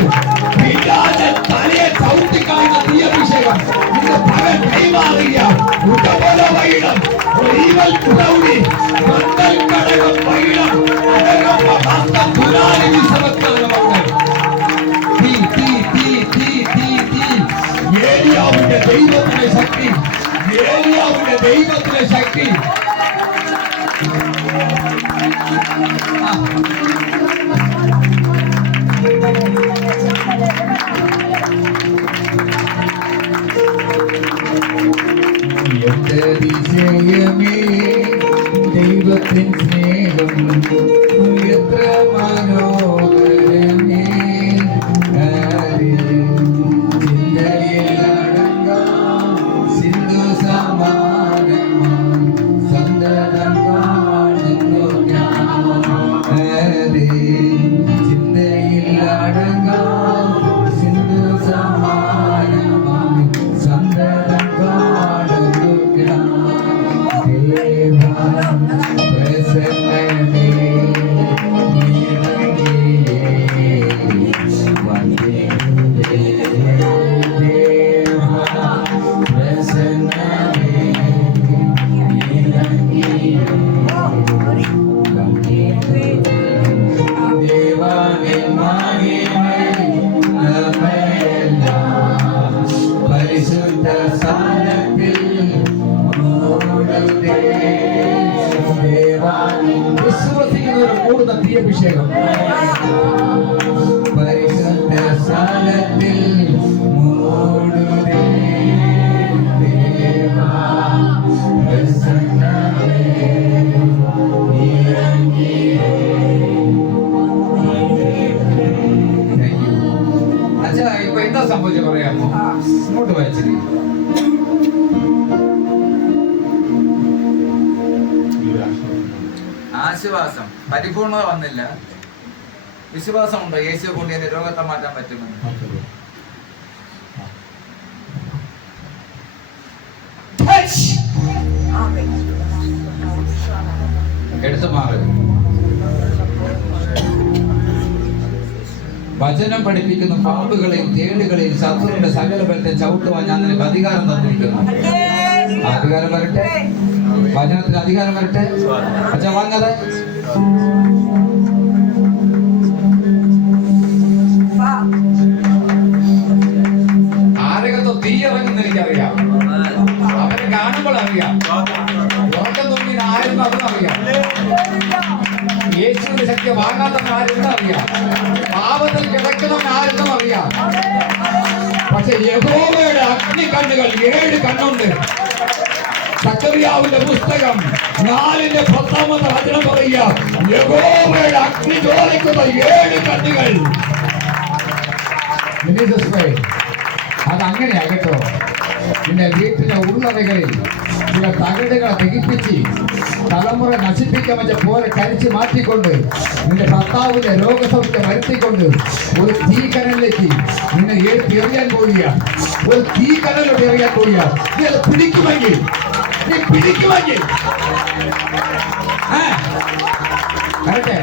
പിതാവിന്റെ തലയെ ചവിട്ടിക്കളയുന്ന തീ അഭിഷേകം ഇത് പകൽ കൈമാറിയ ഉടപോലെ വൈകിടം ഒരീവൽ പുറൗടി കണ്ടൽ കടകം വൈകിടം അടകമ്മ ഹസ്തം പുരാണി വിസവക്കാലമാണ്. തീ തീ തീ തീ തീ തീ ഏലിയാവിന്റെ ദൈവത്തിന്റെ ശക്തി, ഏലിയാവിന്റെ ദൈവത്തിന്റെ ശക്തി. എന്റെ അതിശയമേ ദൈവത്തിൻ സ്നേഹം എത്ര മനോഹരമേ. ചിന്തയിലടങ്ങാം സിന്ധു സമാനമാം സന്തതം കാണുന്നു ഞാൻ. ചിന്തയിലടങ്ങാം സിന്ധു സമാനമാം സന്തതം കാണുന്നു ഞാൻ. പ്രസന്നമേ പരിശുദ്ധ സ്ഥാനത്തിൽ വിശ്വസിക്കുന്നവർ കൂടുന്ന തീയഭിഷേകം. പരിശുദ്ധ സ്ഥാനത്തിൽ മൂടുതേ ദേവാ പ്രസന്നമേ. ആശ്വാസം, പരിപൂർണത വന്നില്ല. വിശ്വാസമുണ്ടോ യേശു കൊണ്ട് എന്റെ രോഗത്തെ മാറ്റാൻ പറ്റുമെന്ന്? എടുത്തു മാറി. വചനം പഠിപ്പിക്കുന്ന പാമ്പുകളെയും തേളുകളെയും ശത്രുവിന്റെ സകല ബലത്തെ ചവിട്ടുവാൻ ഞാൻ നിനക്ക് അധികാരം തന്നിരിക്കുന്നു. അധികാരം വരട്ടെ, വചനത്തിന് അധികാരം വരട്ടെ. അച്ഛാ വാങ്ങാതെ ആരകത്തോ തീ ഇറങ്ങുന്ന എനിക്കറിയാം. അവനെ കാണുമ്പോൾ അറിയാം. ഉറക്കം തൂങ്ങി ആരെന്ന് അതെന്നറിയാം. യേശുവിന്റെ ശക്തി വാങ്ങാത്തവൻ ആരെന്നും അറിയാം. പാപത്തിൽ കിടക്കുന്നവൻ ആരെന്നും അറിയാം. പക്ഷെ യഹോവയുടെ അഗ്നി കണ്ണുകൾ 7 കണ്ണുണ്ട്. സക്കറിയാവിന്റെ പുസ്തകം 4:10 വചനം പറയുക, യഹോവയുടെ അഗ്നി ജ്വാലിക്കുന്ന 7 കണ്ണുകൾ. അതങ്ങനെയാ കേട്ടോ. നിന്റെ വീട്ടിലെ ഉള്ളറകളിൽ ചില തകടുകളെ ദഹിപ്പിച്ച് തലമുറ നശിപ്പിക്കാൻ വെച്ച പോലെ കരിച്ച് മാറ്റിക്കൊണ്ട് നിന്റെ ഭർത്താവിന്റെ രോഗസൗഖ്യം വരുത്തിക്കൊണ്ട് ഒരു തീക്കനലിലേക്ക് നിന്നെ എറിയാൻ പോവുക. ഒരു തീക്കനലോട്ട് എറിയാൻ പോവുക. നീ അത് പിടിക്കുമെങ്കിൽ വരട്ടെ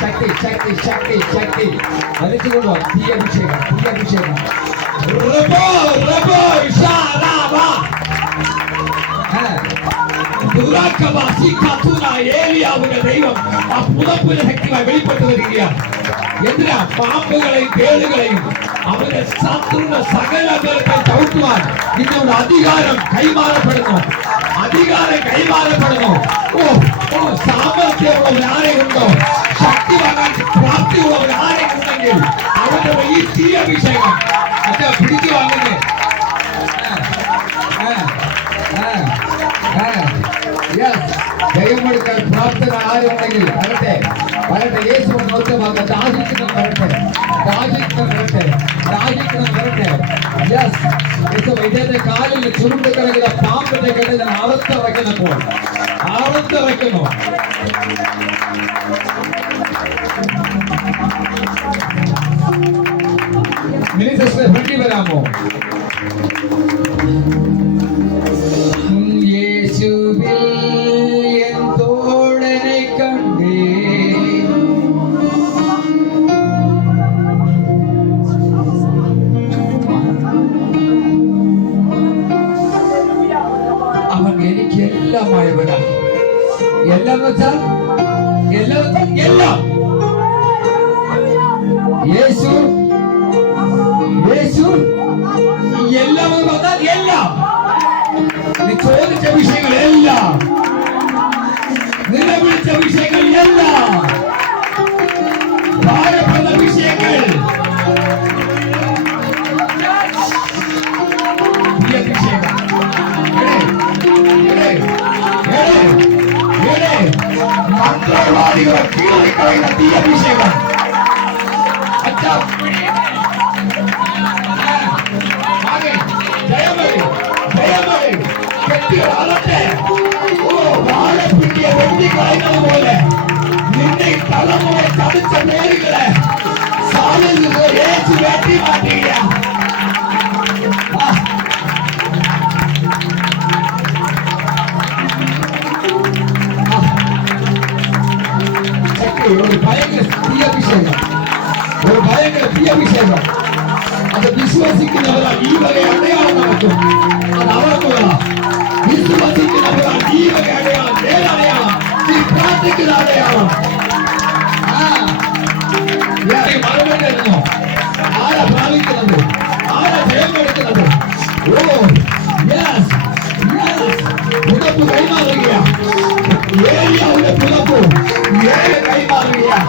ശക്തി ശക്തി ശക്തി ശക്തി വലിച്ചുകൊണ്ടുവാ. തീ അഭിഷേകം. ഏലിയാവിന്റെ ദൈവം ആ പുതപ്പിന്റെ ശക്തിയായി വെളിപ്പെട്ടു വരികയാണ്. എന്തിനാ? പാമ്പുകളെയും തേളുകളെയും അവരുടെ ശത്രുവിന്റെ സകല ബലത്തെ ചവിട്ടുവാൻ നിങ്ങളുടെ അധികാരം കൈമാറപ്പെടുന്നു. സാമർത്ഥ്യമുള്ളവർ ആരെയുണ്ടോ, ശക്തി വാങ്ങാൻ പ്രാപ്തിയുള്ളവർ ആരെയുണ്ടെങ്കിൽ അവരുടെ ഈ തീ അഭിഷേകം അച്ഛാ പിടിച്ചു വാങ്ങുന്നേ. ദൈവമെടുക്കാൻ പ്രാപ്തന ആരുണ്ടെങ്കിൽ വരട്ടെ. യേശു നോക്കമാക്കാൻ ദാഹിക്കണം വരട്ടെ. ഇദ്ദേഹത്തെ കാലിൽ ചുരുണ്ട് കിടക്കുന്ന പാമ്പിന്റെ കെട്ട് ഞാൻ അറുത്തിറക്കുന്നപ്പോൾ മിനിസ്റ്റർ ഫ്രണ്ടി വരാമോ? യേശുവിൽ എൻ തോഴനെ കണ്ടേ അവൻ എനിക്ക് എല്ലാമായവനാണ്. എല്ലാം വെച്ചാൽ എല്ലാം. യേശു എല്ലാം എന്ന് പറഞ്ഞാൽ എല്ലാം. നീ ചോദിച്ച വിഷയങ്ങളെല്ലാം, നിലവിളിച്ച വിഷയങ്ങളെല്ലാം, ഭാരപ്പെടുന്ന വിഷയങ്ങൾ, മന്ത്രവാദികളെ കീഴിക്കളയുന്ന തീ അഭിഷേകം. വാഴപ്പിട്ടിയെ വെട്ടിക്കളയുന്നത് പോലെ നിന്നെ തലമുറ ചതിച്ച പേരുകളെ സാലിൽ നിന്ന് ഏച്ചു വെട്ടി മാറ്റുക. ഒരു ഭയങ്കര തീ അഭിഷേകം. അത് വിശ്വസിക്കുന്നവരാൽ ഈ വക അടയാളം നടക്കും. അത് അവർക്കുള്ള വിശ്വസിക്കുന്നവരാൽ ഈ വക അടയാളം, ഏതടയാളം? നീ പ്രാർത്ഥിക്കുന്ന അടയാളം. മറുപടി തരുന്നു. ആരാ പ്രാപിക്കുന്നത്? ആരാ ജയം കൊടുക്കുന്നത്? പുതപ്പ് കൈമാറുകയാണ്. ഏലിയാവിന്റെ പുതപ്പ് കൈമാറുകയാണ്.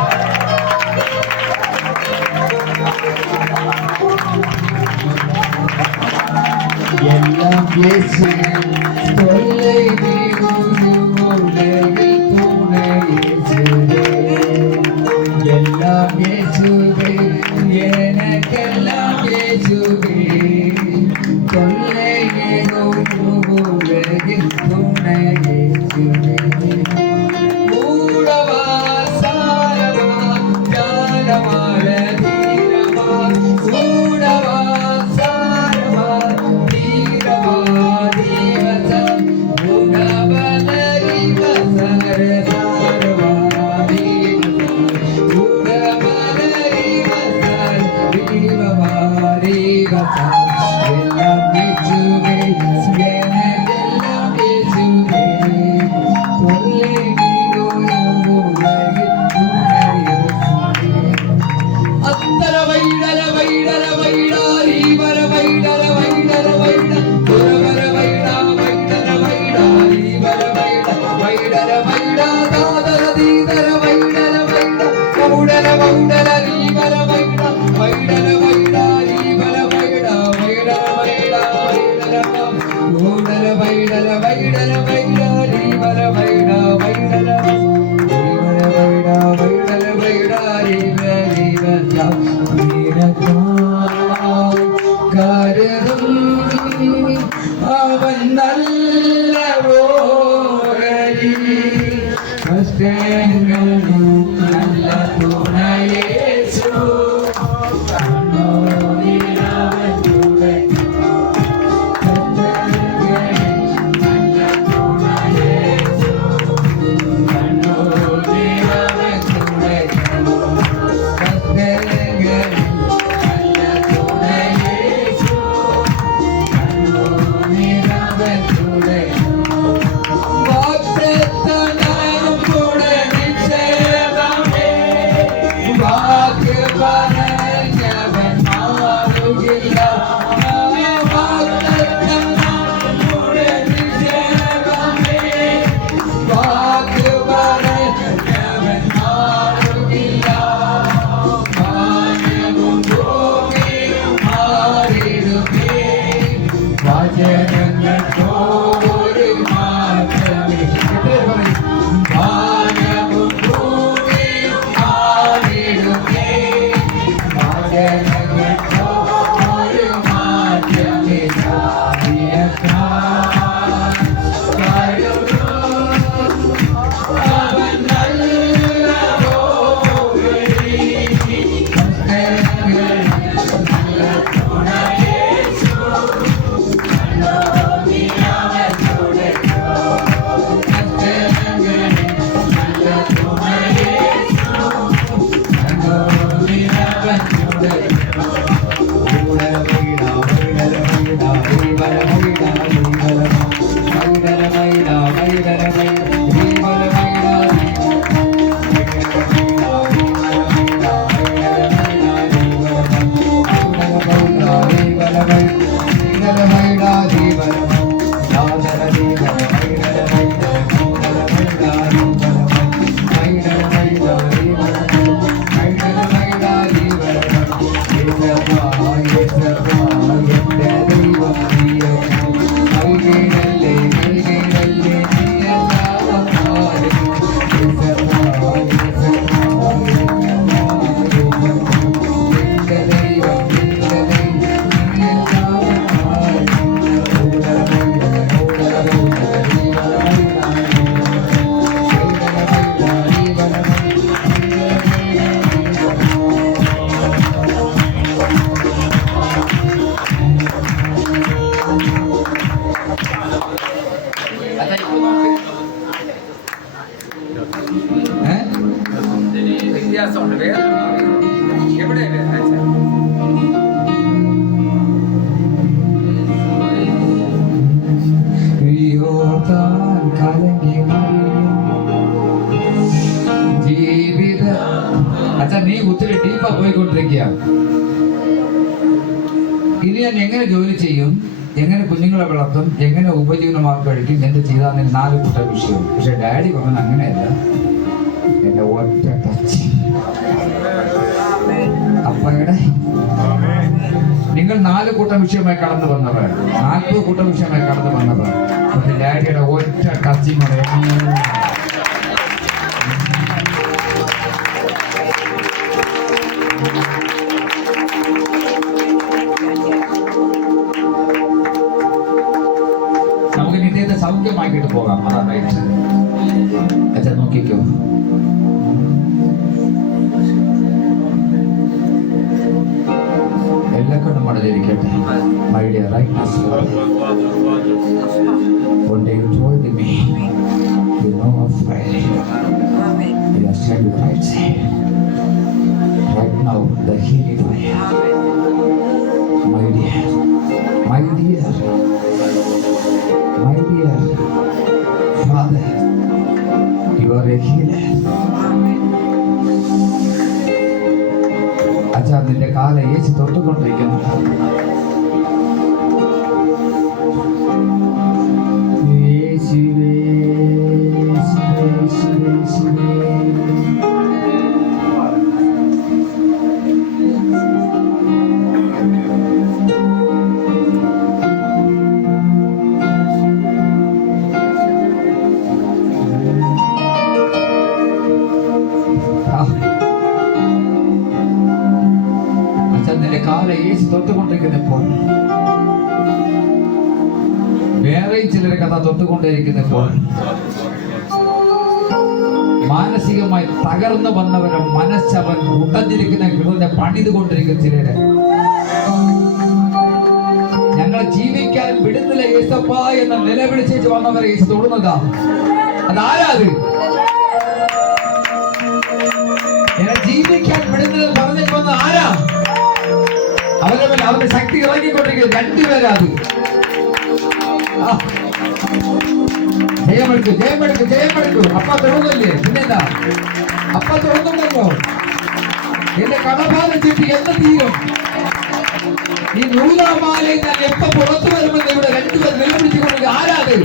എല്ലാം യേശു தொல்லை நீங்கும் உலகில் துணை இயேசுவே. எல்லாம் இயேசுவே, எனக்கெல்லாம் இயேசுவே. தொல்லை நீங்கும் உலகில் துணை இயேசுவே. വൈഡല വൈഡ ദാദര ദീദര വൈഡല വൈഡ മൗഡല മൗഡല രീവല വൈഡ വൈഡല വൈഡ രീവല വൈഡ വൈഡല വൈഡ വൈഡല മൗഡല വൈഡല വൈഡല വൈഡ രീവല വൈഡ വൈഡല രീവല വൈഡ വൈഡല വൈഡ രീവല രീവല കരുതും അവൻ നല്ല ഓരരി നല്ല തുണയേശു വ്യത്യാസമുണ്ട്. വേദന എവിടെ ജീവിത അച്ഛാ നീ ഒത്തിരി ഡീപ്പാ പോയിക്കൊണ്ടിരിക്കുക. ഇനി ഞാൻ എങ്ങനെ ജോലി ചെയ്യും, എങ്ങനെ കുഞ്ഞുങ്ങളെ വളർത്തും, എങ്ങനെ ഉപജീവനമാക്കി കഴിക്കും, എന്ത് ചെയ്താൽ 4 കൂട്ട വിഷയം. പക്ഷെ ഡാഡി പറഞ്ഞത് അങ്ങനെയല്ല. എന്റെ ഒറ്റ ടച്ച് അപ്പയുടെ നിങ്ങൾ 4 കൂട്ടം വിഷയമായി കടന്നു വന്നവർ, 40 കൂട്ടം വിഷയമായി കടന്നു വന്നവർ. പക്ഷെ ഡാഡിയുടെ ഒറ്റ ടച്ചിങ്ങോടെ നമുക്ക് നിത്യത്തെ സൗഖ്യമാക്കിയിട്ട് പോകാം. അതാ റൈറ്റ്. അച്ഛാ നോക്കിക്കോ. എല്ലാ കണ്ണും മടലിരിക്കട്ടെ. My dear, right now, one day you told me, you know afraid. You have said the right side. Right now, the healing way. My dear, my dear, my dear Father, you are a healer. അച്ഛാ നിന്റെ കാല യേശു തൊട്ടുകൊണ്ടിരിക്കുന്നു. യേശുവേ ചിലരെ യേശു തൊട്ടുകൊണ്ടിരിക്കുന്നപ്പോൾ, വേറെയും ചിലരെ കഥ തൊട്ടുകൊണ്ടിരിക്കുന്നപ്പോൾ, മാനസികമായി തകർന്നു വന്നവരെ മനസ്സവൻ ഉടഞ്ഞിരിക്കുന്ന ഹൃദയ പണിതുകൊണ്ടിരിക്കുന്ന ചിലര്, ഞങ്ങളെ ജീവിക്കാൻ വിടുന്നില്ല യേശപ്പ എന്ന് നിലവിളിച്ചേച്ച് വന്നവരെ യേശു തൊടുന്നതാ. അതാരാ അത്? എന്നെ ജീവിക്കാൻ വിടുന്നില്ല പറഞ്ഞിട്ട് വന്ന ആരാ? അവരുടെ ശക്തി ഇറങ്ങിക്കൊണ്ടിരിക്കുന്നത് രണ്ടുപേരാ. അത് ജയമെടുക്കൂ, ജയമെടുക്കൂ, ജയമെടുക്കൂ. അപ്പ തുറന്നില്ലേ? പിന്നെന്താ? അപ്പ തുറന്നുണ്ടല്ലോ. എന്റെ കടഭാരം ചുറ്റി എന്ന് തീരും? ഈ നൂലാമാലയിൽ ഞാൻ എപ്പോ പുറത്തു വരുമെന്ന് ഇവിടെ രണ്ടുപേർ നിലവിളിച്ചുകൊണ്ട് ആരാത്?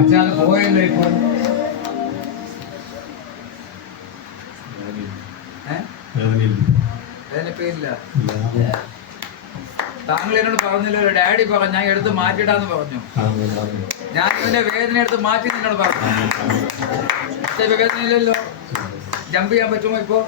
അച്ഛാ പോയല്ലോ ഇപ്പോൾ. പേരില്ല. താങ്കൾ എന്നോട് പറഞ്ഞല്ലോ, ഡാഡി പറഞ്ഞു ഞാൻ എടുത്ത് മാറ്റിടാന്ന് പറഞ്ഞു. ഞാൻ ഇതിന്റെ വേദന എടുത്ത് മാറ്റി നിന്നോട് പറഞ്ഞു. വേദനയില്ലല്ലോ. ജമ്പ് ചെയ്യാൻ പറ്റുമോ ഇപ്പോ?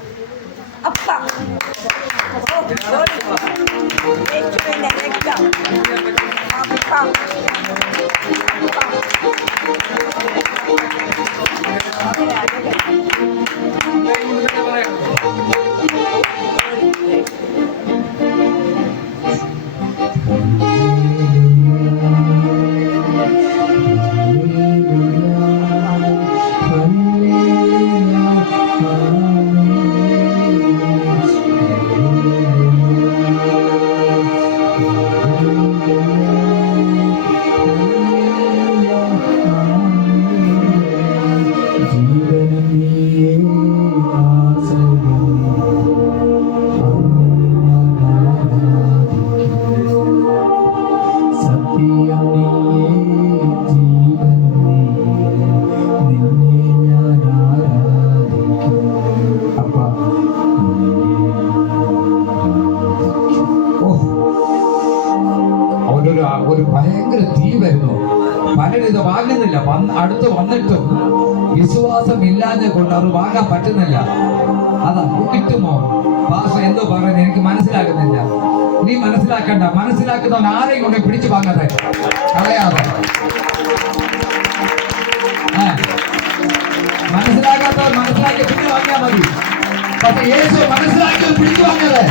ഒരു ഭയങ്കര തീ വരുന്നു. പലരും ഇത് വാങ്ങുന്നില്ല. അടുത്ത് വന്നിട്ടും വിശ്വാസം ഇല്ലാതെ കൊണ്ട് അത് വാങ്ങാൻ പറ്റുന്നില്ല. അതാ കിട്ടുമോ ഭാഷ എന്തോ പറയുന്നത് എനിക്ക് മനസ്സിലാകുന്നില്ല. നീ മനസ്സിലാക്കണ്ട. മനസ്സിലാക്കുന്നവൻ ആരെയും കൊണ്ട് പിടിച്ചു വാങ്ങാതെ കളയാതെ. മനസ്സിലാക്കാത്തവർ മനസ്സിലാക്കി പിന്നെ വാങ്ങിയാൽ മതി. പക്ഷെ യേശു മനസ്സിലാക്കിയത് പിടിച്ചു വാങ്ങാതെ.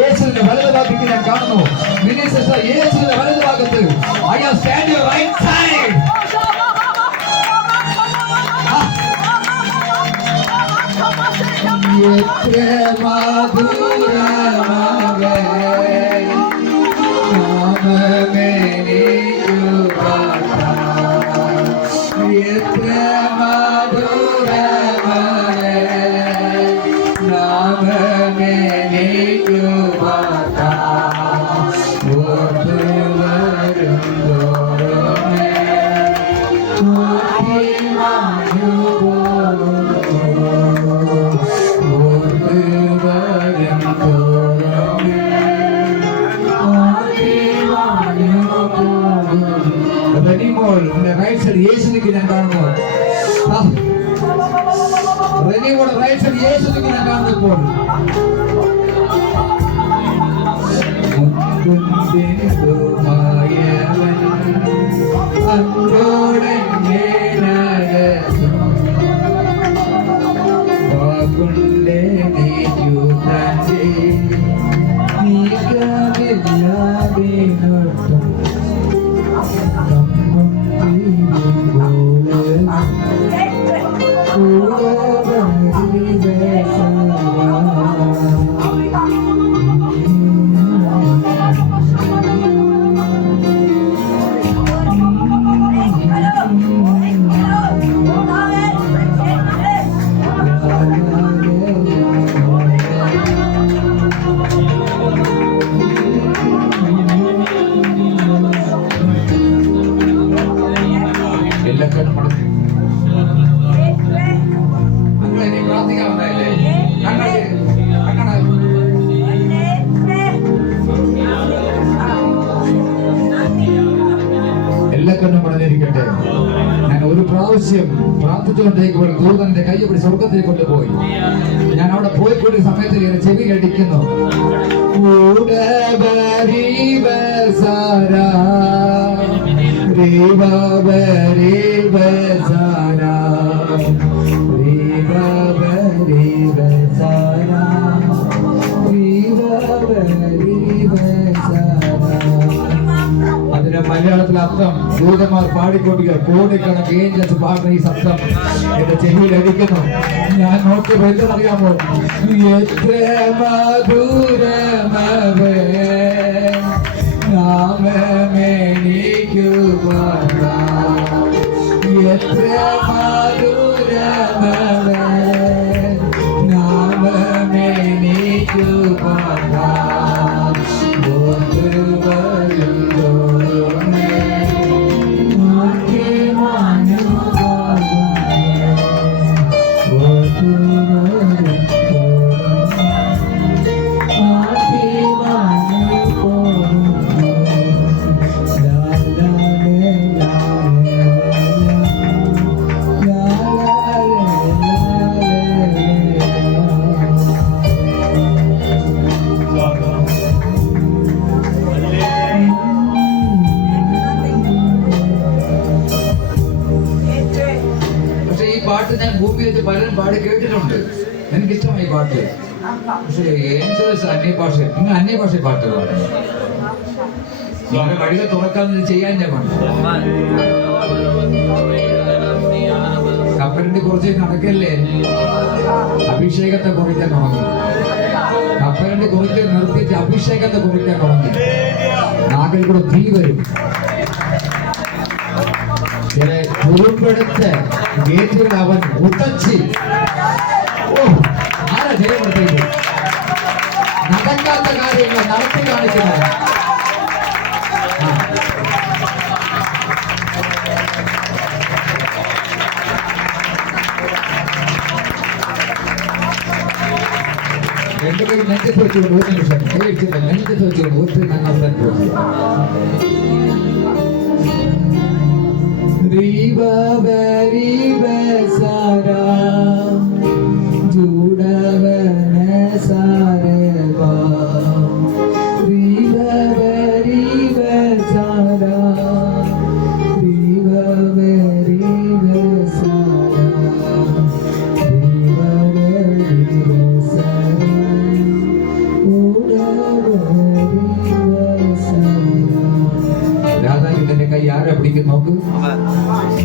യേശുവിന്റെ വലതുഭാഗത്ത് ഞാൻ കാണുന്നു. യേശുവിന്റെ വലതുഭാഗത്ത് I am standing your right side. എത്ര മധുരമാകെ നാമമെനിക്കു പാടാം. എത്ര മധുരമാകെ നാമമെനിക്കു പാടാം. ഓർത്തു വരുന്തോറുമേ യേശുവിനെ ഞാൻ കാണുന്നു. റെനിയുടെ റൈറ്റ് സൈഡ് യേശുവിനെ ഞാൻ കാണുന്നപ്പോൾ ഞാൻ ഒരു പ്രാവശ്യം പ്രാർത്ഥിച്ചുകൊണ്ടേക്കുമ്പോൾ ദൂതന്റെ കൈ പിടി സ്വർഗത്തിൽ കൊണ്ടുപോയി. ഞാൻ അവിടെ പോയിക്കൊണ്ടിരുന്ന സമയത്ത് ചെവിയിൽ അടിക്കുന്നു. അതിന്റെ മലയാളത്തിൽ അർത്ഥം ദൂതന്മാർ പാടിക്കൊണ്ടിരിക്കുക. കോടിക്കണക്ക് ഏഞ്ചൽസ് പാടുന്ന ഈ ശബ്ദം എന്റെ ചെവിയിൽ അടിക്കുന്നു. ഞാൻ നോക്കിയപ്പോൾ എന്തെന്നറിയാമോ? എത്ര മധുരമവേ നാമമെനിക്കു പാടാം. എത്ര മധുരമവേ നാമമെനിക്കു പാടാം. പാട്ട് ഞാൻ ഭൂമിയിൽ വെച്ച് പലരും പാടി കേട്ടിട്ടുണ്ട്. എനിക്കിഷ്ടമായി പാട്ട്. പക്ഷേ ഏഞ്ചൽസ് അന്യഭാഷ, നിങ്ങൾ അന്യഭാഷ പാട്ട് പാടും. നിങ്ങളുടെ വഴികൾ തുറക്കാൻ ചെയ്യാൻ ഞാൻ പറഞ്ഞു. കപ്പലിന്റെ കുറച്ച് നടക്കല്ലേ, അഭിഷേകത്തെ കുറിക്കാൻ തുടങ്ങി. കപ്പലിന്റെ കുറിച്ച് നിർത്തിച്ച് അഭിഷേകത്തെ കുറിക്കാൻ തുടങ്ങി. നാട്ടിൽ കൂടെ തീ വരും. ഉറുപ്പെടുത്ത് ഗേറ്റുകൾ അവൻ ഉടച്ച് ആരാ ജയപ്പെടുത്തേക്ക് നടക്കാത്ത കാര്യങ്ങൾ നടത്തി കാണിക്കുന്നത്. രണ്ടുപേരും നെഞ്ചത്ത് വെച്ചുകൊണ്ട് ഒരു നിമിഷം നെഞ്ചത്ത് വെച്ചുകൊണ്ട് ഒത്തിരി ഞങ്ങൾ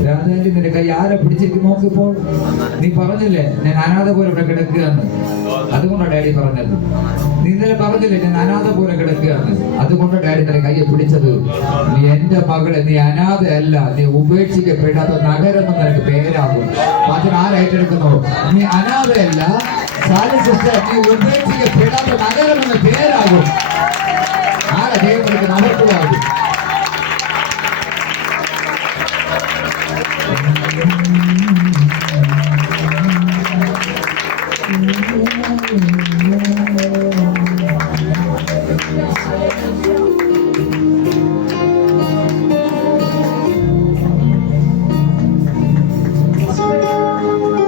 രാധാവിന്റെ കൈ കൈ ആരെ പിടിച്ചിരിക്കും നോക്കിപ്പോൾ. നീ പറഞ്ഞില്ലേ ഞാൻ അനാഥ പോലെ ഇവിടെ കിടക്കുകയെന്ന്, അതുകൊണ്ടാണ് ഡാഡി പറഞ്ഞത്. നീ ഇന്നലെ പറഞ്ഞില്ലേ ഞാൻ അനാഥ പോലെ കിടക്കുകയെന്ന്, അതുകൊണ്ട് ഡാഡി നിന്നെ കയ്യെ പിടിച്ചത്. നീ എന്റെ മകളെ, നീ അനാഥയല്ല, നീ ഉപേക്ഷിക്കപ്പെടാത്ത നഗരം എന്ന് നിനക്ക് പേരാകും. അതിന് ആരായിട്ടെടുക്കുന്നു? നീ അനാഥയല്ല സാലി സിസ്റ്റർ, നീ ഉപേക്ഷിക്കപ്പെടാത്ത നഗരം എന്ന പേരാകും. ആരെ ദൈവം അവർക്കുമാകും.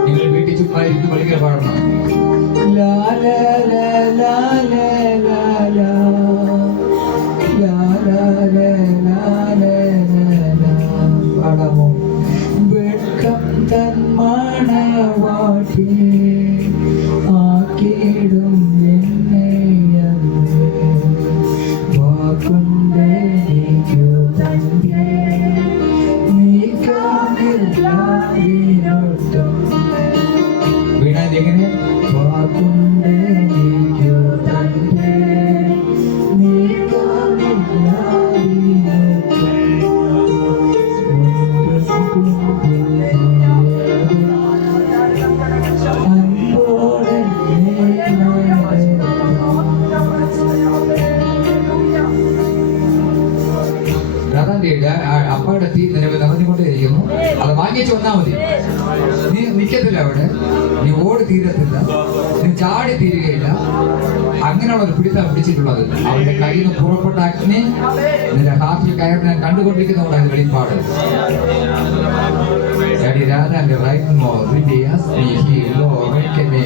നിങ്ങൾ വീട്ടിൽ ചുമ്മാ ഇരിക്കും വലിയ പാടണം. പാടാമോ? വെട്ടം തന്മണവാട്ടി ആക്കിടും എന്നെ വാക്കുണ്ടേ വീണാതെങ്ങനെ വാക്കുണ്ടേ അപ്പയുടെ തീ നിറഞ്ഞുകൊണ്ടേയിരിക്കുന്നു. അത് വാങ്ങിച്ചു വന്നാൽ മതി. നീ നിൽക്കത്തില്ല അവിടെ, നീ ഓടി തീരത്തില്ല, നീ ചാടി തീരുകയില്ല. അങ്ങനെയുള്ള ഒരു പിടിത്താണ് പിടിച്ചിട്ടുള്ളത്. അവന്റെ കയ്യിൽ നിന്ന് പുറപ്പെട്ട അഗ്നി നിന്റെ ഹാർട്ടിൽ കയറി ഞാൻ കണ്ടുകൊണ്ടിരിക്കുന്നതുകൊണ്ടാണ് വെളിപ്പാട്. Daddy, rather than right now, really ask me, he Lord, make me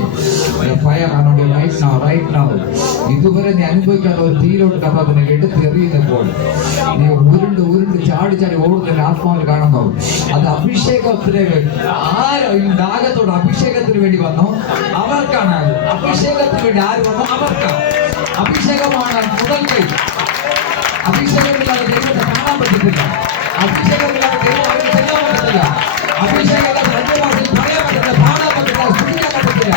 the fire around your right now. ഇതുവരെ നീ അനുഭവിക്കാത്ത ഒരു തീയിലോട്ട് കഥ നിനക്ക് എടുത്തെറിയുന്നപ്പോൾ നീ ഉരുണ്ട് ചാടി ഓടുന്ന ആത്മാവിൽ കാണുന്നു. അത് അഭിഷേകത്തിന് ആരും ദാഹത്തോട് അഭിഷേകത്തിന് വേണ്ടി വന്നോ അവർക്കാണ്. അഭിഷേകത്തിന് വേണ്ടി ആര് വന്നോ അവർക്കാണ്. അഭിഷേകമാണ് മുതൽ കൈ. അഭിഷേകമില്ലാതെ ദൈവത്തെ കാണാൻ പറ്റത്തില്ല. അഭിഷേകമില്ലാതെ ദൈവത്തെ ചെല്ലാൻ പറ്റത്തില്ല. അഭിഷേകമില്ലാതെ അന്യഭാഷയിൽ പറയാൻ പറ്റില്ല, പാടാൻ പറ്റില്ല, സ്തുതിക്കാൻ പറ്റത്തില്ല.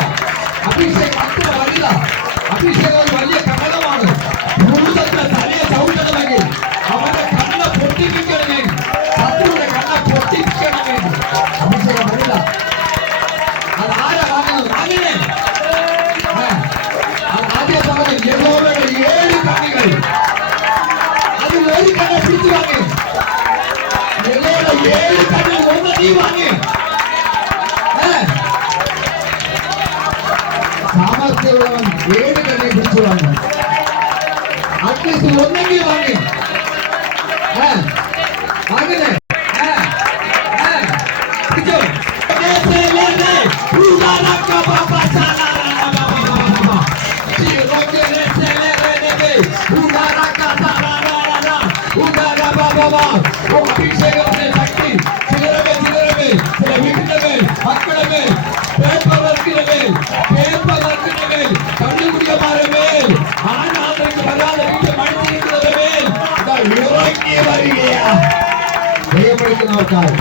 അഭിഷേകം അത്ര വലുതാ. അഭിഷേകം ഒരു വലിയ ഘടകമാണ്. ഭൂതത്തിന്റെ തലയെ ചവിട്ടണമെങ്കിൽ അവന്റെ കണ്ണ പൊട്ടിപ്പിക്കണമെങ്കിൽ ശത്രുവിന്റെ കണ്ണ പൊട്ടിപ്പിക്കണമെങ്കിൽ അഭിഷേകം വലുതാ. അത് ആരാ വാങ്ങുന്നത്? അങ്ങനെ ആദ്യ സമയം യഹോവയുടെ 7 കണ്ണികൾ അതിൽ ഒരു കണ്ണ പിടിച്ചു വാങ്ങി. യഹോവയുടെ 7 കണ്ണിൽ ഒന്ന് നീ വാങ്ങി. സാമർത്ഥ്യമുള്ളവൻ 7 കണ്ണെ പിടിച്ചു വാങ്ങി. അറ്റ്ലീസ്റ്റ് ഒന്നെങ്കിൽ വാങ്ങി. അങ്ങനെ അഭിഷേകത്തിന്റെ ശക്തി ചിലരുടെ ചില വീട്ടിന്റെ മേൽ, മക്കളുടെ മേൽ, പേപ്പർ വർക്കിന്റെ മേൽ, കണ്ടുപിടിക്കന്മാരുടെ മേൽ, ആനാഥയ്ക്ക് വരാതെ വീട്ടിൽ മണിച്ചിരിക്കുന്നവരുടെ മേൽ ഇറങ്ങി വരികയാ. ദൈവപ്പെടുത്തുന്നവർക്കായി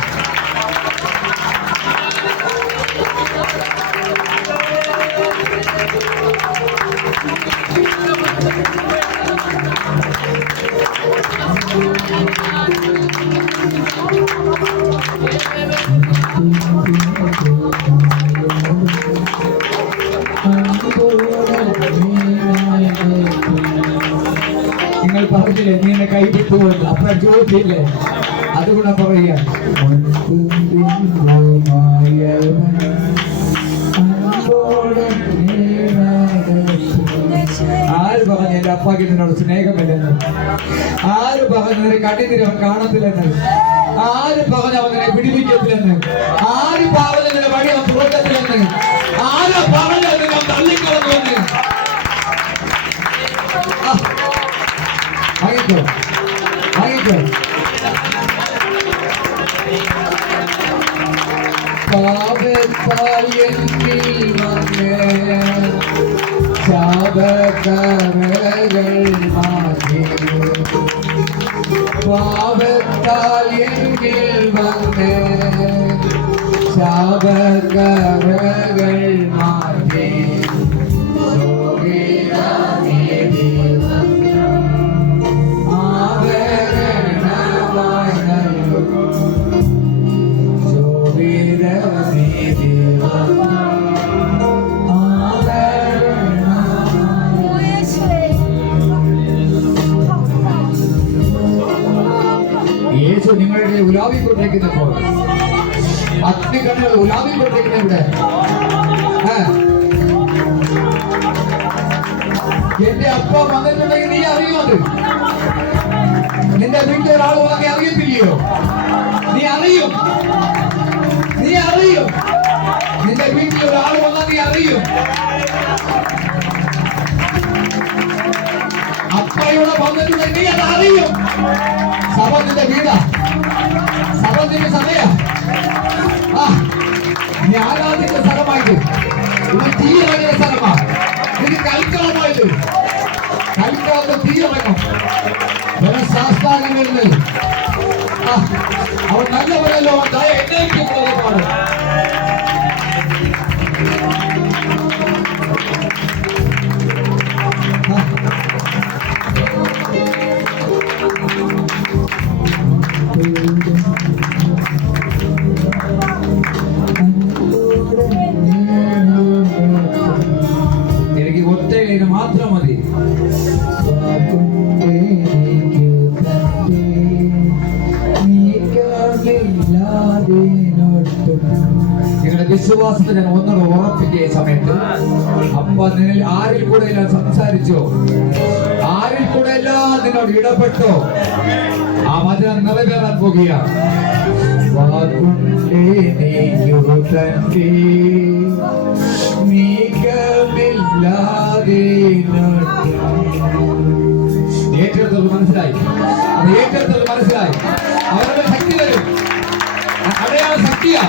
നിങ്ങൾ പറഞ്ഞില്ലേ നീ എന്നെ കൈവിട്ടുകൊണ്ട് അപ്പ ചോദിച്ചില്ലേ, അതുകൊണ്ട് പറയുക ആര് പറഞ്ഞു എന്റെ അപ്പാക്ക് നിന്നോട് സ്നേഹമില്ലെന്ന്? ആര് പറഞ്ഞു നിന്നെ കണ്ണിന് കാണത്തില്ലെന്ന്? ആര് പറഞ്ഞു അവനെ പിടിപ്പിക്കത്തില്ലെന്ന്? ആര് പറഞ്ഞു നിന്റെ വഴി അവൻ തുറക്കത്തില്ലെന്ന്? ആര് പറഞ്ഞു നിന്നെ തള്ളിക്കളഞ്ഞുവെന്ന്? വാങ്ങിക്കോ വാങ്ങിക്കോ. പാപത്താൽ എന്നിൽ വന്ന് ശാപകറകൾ മാറ്റി, പാപത്താൽ എന്നിൽ വന്ന് ശാപകറകൾ മാറ്റി യേശു നിങ്ങളുടെ ഉലാവിക്കൊണ്ടിരിക്കുന്നപ്പോൾ അഗ്നികണ്ണുകൾ ഉലാവിക്കൊണ്ടിരിക്കുന്ന ഇവിടെ എന്റെ അപ്പ വന്നിട്ടുണ്ടെങ്കിൽ നീ അറിയോ അത്? നിന്റെ വീട്ടിൽ ഒരാൾ വന്നെങ്കിൽ അറിയത്തില്ലയോ? നീ അറിയും, നീ അറിയും. നിന്റെ വീട്ടിൽ ഒരാൾ വന്നാൽ നീ അറിയും. അപ്പയുടെ വന്നിട്ടുണ്ടെങ്കിൽ നീ അത് അറിയും. സഭ നിന്റെ വീടാ, സഭ നിന്റെ സമയ നീ ആരാധിക്കുന്ന സ്ഥലമായിട്ട് ഇത് തീ ഇറങ്ങുന്ന സ്ഥലമാ. ഇത് കൽക്കളമായിട്ട് കൽക്കാലത്ത് തീ ഇറങ്ങും. ശാസ്താകങ്ങളിൽ അവൻ നല്ലവരല്ലോ ദയ എന്നേക്കുള്ളതാണ്. എനിക്ക് ഒറ്റ കൈന് മാത്രം മതി. നിങ്ങളുടെ വിശ്വാസത്തെ ഞാൻ ഒന്നുകൂടെ ഉറപ്പിക്കുക. സമയത്ത് അപ്പ നിങ്ങൾ ആരിൽ കൂടെ എല്ലാം സംസാരിച്ചോ, ആരിൽ കൂടെ എല്ലാം നിന്നോട് ഇടപെട്ടോ, ആ വചനം നിറവേറാൻ പോകുകയാണ്. ഏറ്റെടുത്തത് മനസ്സിലായി, അത് ഏറ്റെടുത്തത് മനസ്സിലായി. അവരുടെ ശക്തി തരും, അടയാള ശക്തിയാ.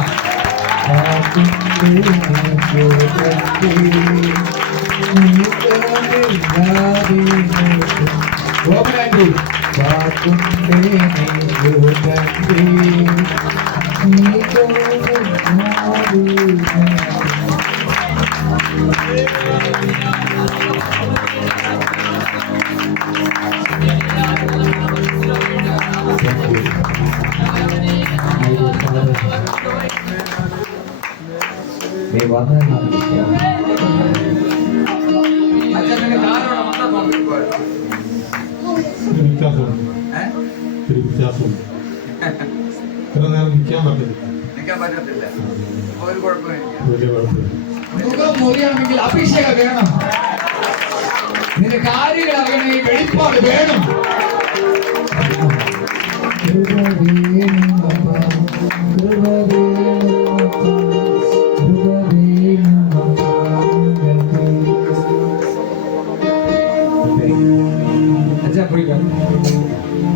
മുറിയാണെങ്കിൽ അഭിഷേകം വേണം. നിന്റെ കാര്യങ്ങൾ അറിയണമെങ്കിൽ വെളിപ്പാട് വേണം.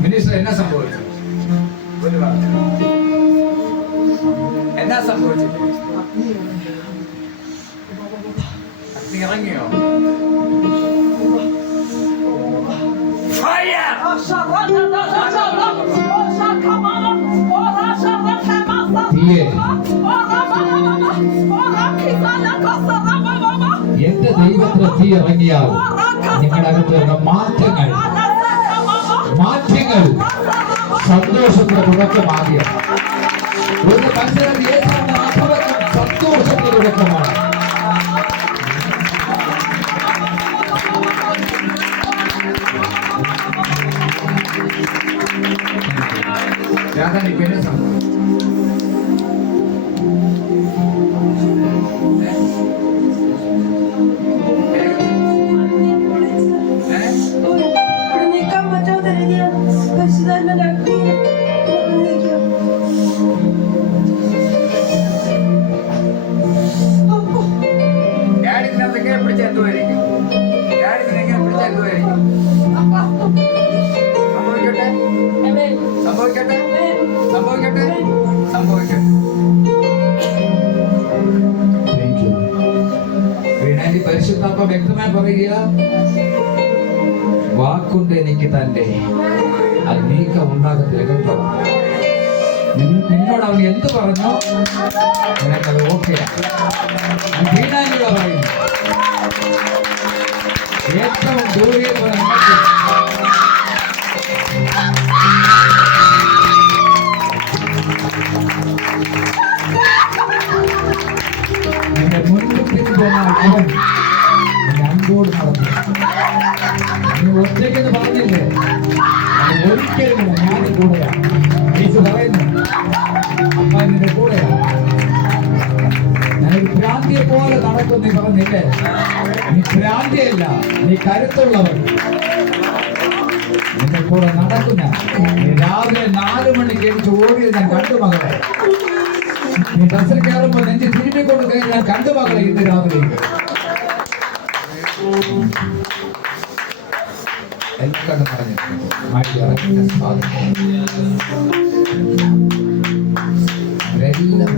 മിനിസ്റ്റർ എന്നാ സംഭവിച്ചു? എന്നാ സംഭവിച്ചു? അഗ്നി ഇറങ്ങിയോ? എന്റെ ദൈവത്തിന് തീ ഇറങ്ങിയാൽ നിങ്ങളുടെ അകത്ത് മാറ്റങ്ങൾ സന്തോഷത്തിന്റെ തുടക്കമാകിയ ഒരു മനുഷ്യരുടെ സന്തോഷത്തിന്റെ തുടക്കമാണ്. പരിശുദ്ധാത്മ വ്യക്തമായി പറയുക, വാക്കുണ്ട് എനിക്ക് തന്റെ നീക്കം ഉണ്ടാകത്തില്ല. നിന്നോട് അവൻ എന്ത് പറഞ്ഞോ നിനക്കത് ഓക്കെയാണ്. വീണാനുള്ള പറയുന്നു ഏറ്റവും ദൂരെ നിന്റെ മുൻപിൽ പിൻപോന്നാൽ അവൻ അൻപോട് നടന്നു. നീ ഒറ്റയ്ക്കെന്ന് പറഞ്ഞില്ലേ, ഒരിക്കലും ഞാനും കൂടെയാണ്. യേശു പറയുന്നു അപ്പ നിന്റെ കൂടെയാണ്. ഞാനൊരു ഭ്രാന്തിയെ പോലെ നടക്കും നീ പറഞ്ഞില്ലേ, നീ ഭ്രാന്തിയല്ല, നീ കരുത്തുള്ളവൻ. നിന്റെ കൂടെ നടക്കുന്ന നീ രാവിലെ 4 മണിക്ക് എനിക്ക് ഓടിയത് ഞാൻ കണ്ടു മകളെ. നീ ബസ്സിൽ കയറുമ്പോൾ നെഞ്ച് തിരുമ്മിക്കൊണ്ട് കയറി ഞാൻ കണ്ടു മകളെ. ഇന്ന് രാവിലെ എല്ലാം പറഞ്ഞിട്ടുണ്ട്. മാറ്റി ഇറങ്ങിയ സ്വാതന്ത്ര്യം അവരെല്ലാം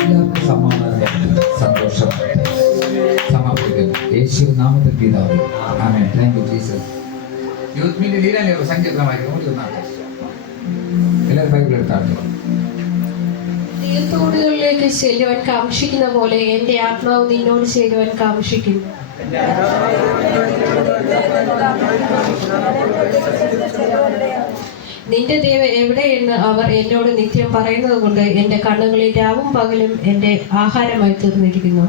എല്ലാവർക്കും സമാധാനം സന്തോഷം സമർപ്പിക്കുന്നു യേശു നാമത്തിൽ പിതാവേ ആമേൻ. Thank you Jesus. യൂത്ത് മീറ്റിൽ ഇല്ലേ സങ്കീർത്തനമായി നോക്കിയൊന്നാട്ടെ എല്ലാവരും ബൈബിൾ എടുത്താണല്ലോ. തീർത്തോടുകളിലേക്ക് ചെല്ലുവാൻ കാക്ഷിക്കുന്ന പോലെ എന്റെ ആത്മാവ് നിന്നോട് ചേരുവാൻ കാക്ഷിക്കുന്നു. നിന്റെ ദൈവം എവിടെയെന്ന് അവർ എന്നോട് നിത്യം പറയുന്നത് കൊണ്ട് എന്റെ കണ്ണുകളിൽ രാവും പകലും എന്റെ ആഹാരമായി തീർന്നിരിക്കുന്നു.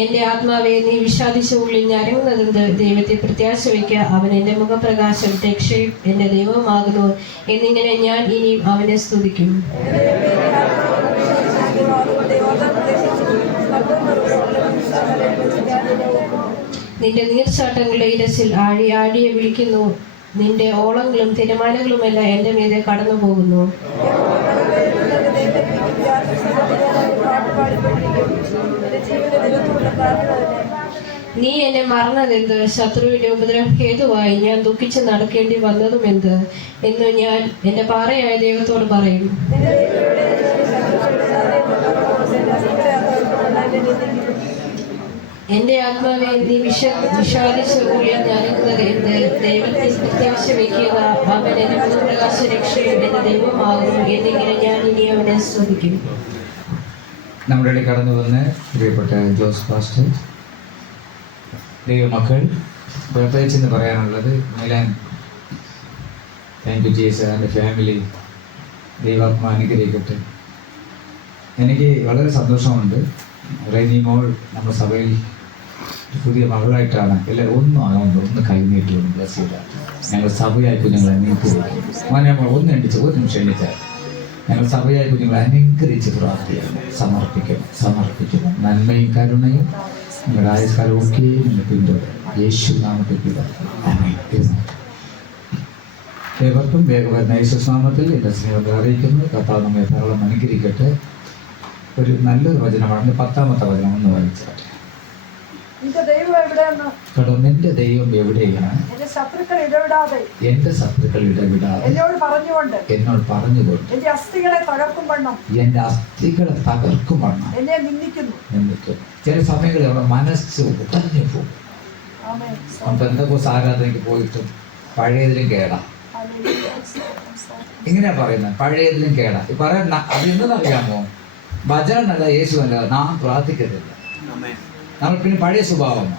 എന്റെ ആത്മാവെ നീ വിഷാദിച്ച ഉള്ളിൽ ഞരങ്ങുന്നതെന്ത്? ദൈവത്തെ പ്രത്യാശ വയ്ക്കുക, അവൻ എന്റെ മുഖപ്രകാശം രക്ഷയും എന്റെ ദൈവമാകുന്നു എന്നിങ്ങനെ ഞാൻ ഇനിയും അവനെ സ്തുതിക്കും. നിന്റെ നീർച്ചാട്ടങ്ങളുടെ ഇരച്ചിൽ ആഴി ആടിയെ വിളിക്കുന്നു. നിന്റെ ഓളങ്ങളും തിരമാലകളുമെല്ലാം എന്റെ മീതെ കടന്നു പോകുന്നു. നീ എന്നെ മറന്നതെന്ത്? ശത്രുവിന്റെ ഉപദ്രവം ഹേതുവായി ഞാൻ ദുഃഖിച്ച് നടക്കേണ്ടി വന്നതുമെന്ത് എന്ന് ഞാൻ എന്റെ പാറയായ ദൈവത്തോട് പറയും. എന്റെ ആത്മാവെ നീ വിഷാദിച്ച ഉള്ളിൽ ഞരങ്ങുന്നത് എന്ത്? ദൈവത്തെ പ്രത്യാശ വയ്ക്കുക, അവൻ എന്റെ മുഖപ്രകാശ രക്ഷയും എന്റെ ദൈവമാകുന്നു എന്നിങ്ങനെ ഞാൻ ഇനി അവനെ സ്തുതിക്കും. നമ്മുടെ ഇടയിൽ കടന്നു വന്ന് പ്രിയപ്പെട്ട ജോസ് പാസ്റ്റർ, ദൈവമക്കൾ, പ്രത്യേകിച്ചെന്ന് പറയാനുള്ളത് Milan, thank you Jesus and family. ദൈവാത്മാ അനുഗ്രഹിക്കട്ടെ. എനിക്ക് വളരെ സന്തോഷമുണ്ട്. റെനി മോൾ നമ്മുടെ സഭയിൽ പുതിയ മകളായിട്ടാണ്. എല്ലാവരും ഒന്നും ആകുന്നുണ്ട്, ഒന്ന് കൈനീട്ടി ഒന്ന് ബ്ലസ് ചെയ്താൽ ഞങ്ങൾ സഭയായി കുഞ്ഞുങ്ങളെ അനുഗ്രഹിക്കും. നമ്മൾ ഒന്ന് എണ്ണിച്ച് ഒരു നിമിഷം എണ്ണിച്ചാൽ ഞങ്ങൾ സഭയായി കുഞ്ഞുങ്ങളെ അനുഗ്രഹിച്ച് പ്രാർത്ഥിക്കണം, സമർപ്പിക്കണം. നന്മയും കരുണയും നിങ്ങളുടെ ആയുഷ്കാലമൊക്കെ നിങ്ങൾ പിന്തുടരും. യേശു നാമത്തിൽ പിതാവേ. ഏവർക്കും വേഗം വരുന്ന യേശുനാമത്തിൽ എൻ്റെ സ്നേഹത്തെ അറിയിക്കുന്നു. കർത്താവ് നമ്മെ ധാരാളം അനുഗ്രഹിക്കട്ടെ. ഒരു നല്ലൊരു വചനമാണ് 10ാമത്തെ വചനം ഒന്ന് വായിച്ചാട്ടെ. നിന്റെ ദൈവം എവിടെയെന്ന് കേട്ടോ, നിന്റെ ദൈവം എവിടെയാണ്? എന്റെ ശത്രുക്കൾ ഇടവിടാതെ എന്നോട് പറഞ്ഞുകൊണ്ട് എന്റെ അസ്ഥികളെ തകർക്കും വണ്ണം എന്നെ നിന്ദിക്കുന്നു. ചില സമയങ്ങളിൽ അവിടെ മനസ്സ് ഉടഞ്ഞു പോകും. പെന്തക്കോസ്ത് ആരാധനയ്ക്ക് പോയിട്ടും പഴയതിലും കേടാ. ഇങ്ങനെയാ പറയുന്നത്, പഴയതിലും കേടാ. പറയാൻ അത് എന്നറിയാമോ? ഭജനല്ല, യേശുവല്ല, നാം പ്രാർത്ഥിക്കത്തില്ല. നമ്മൾ പിന്നെ പഴയ സ്വഭാവമാണ്.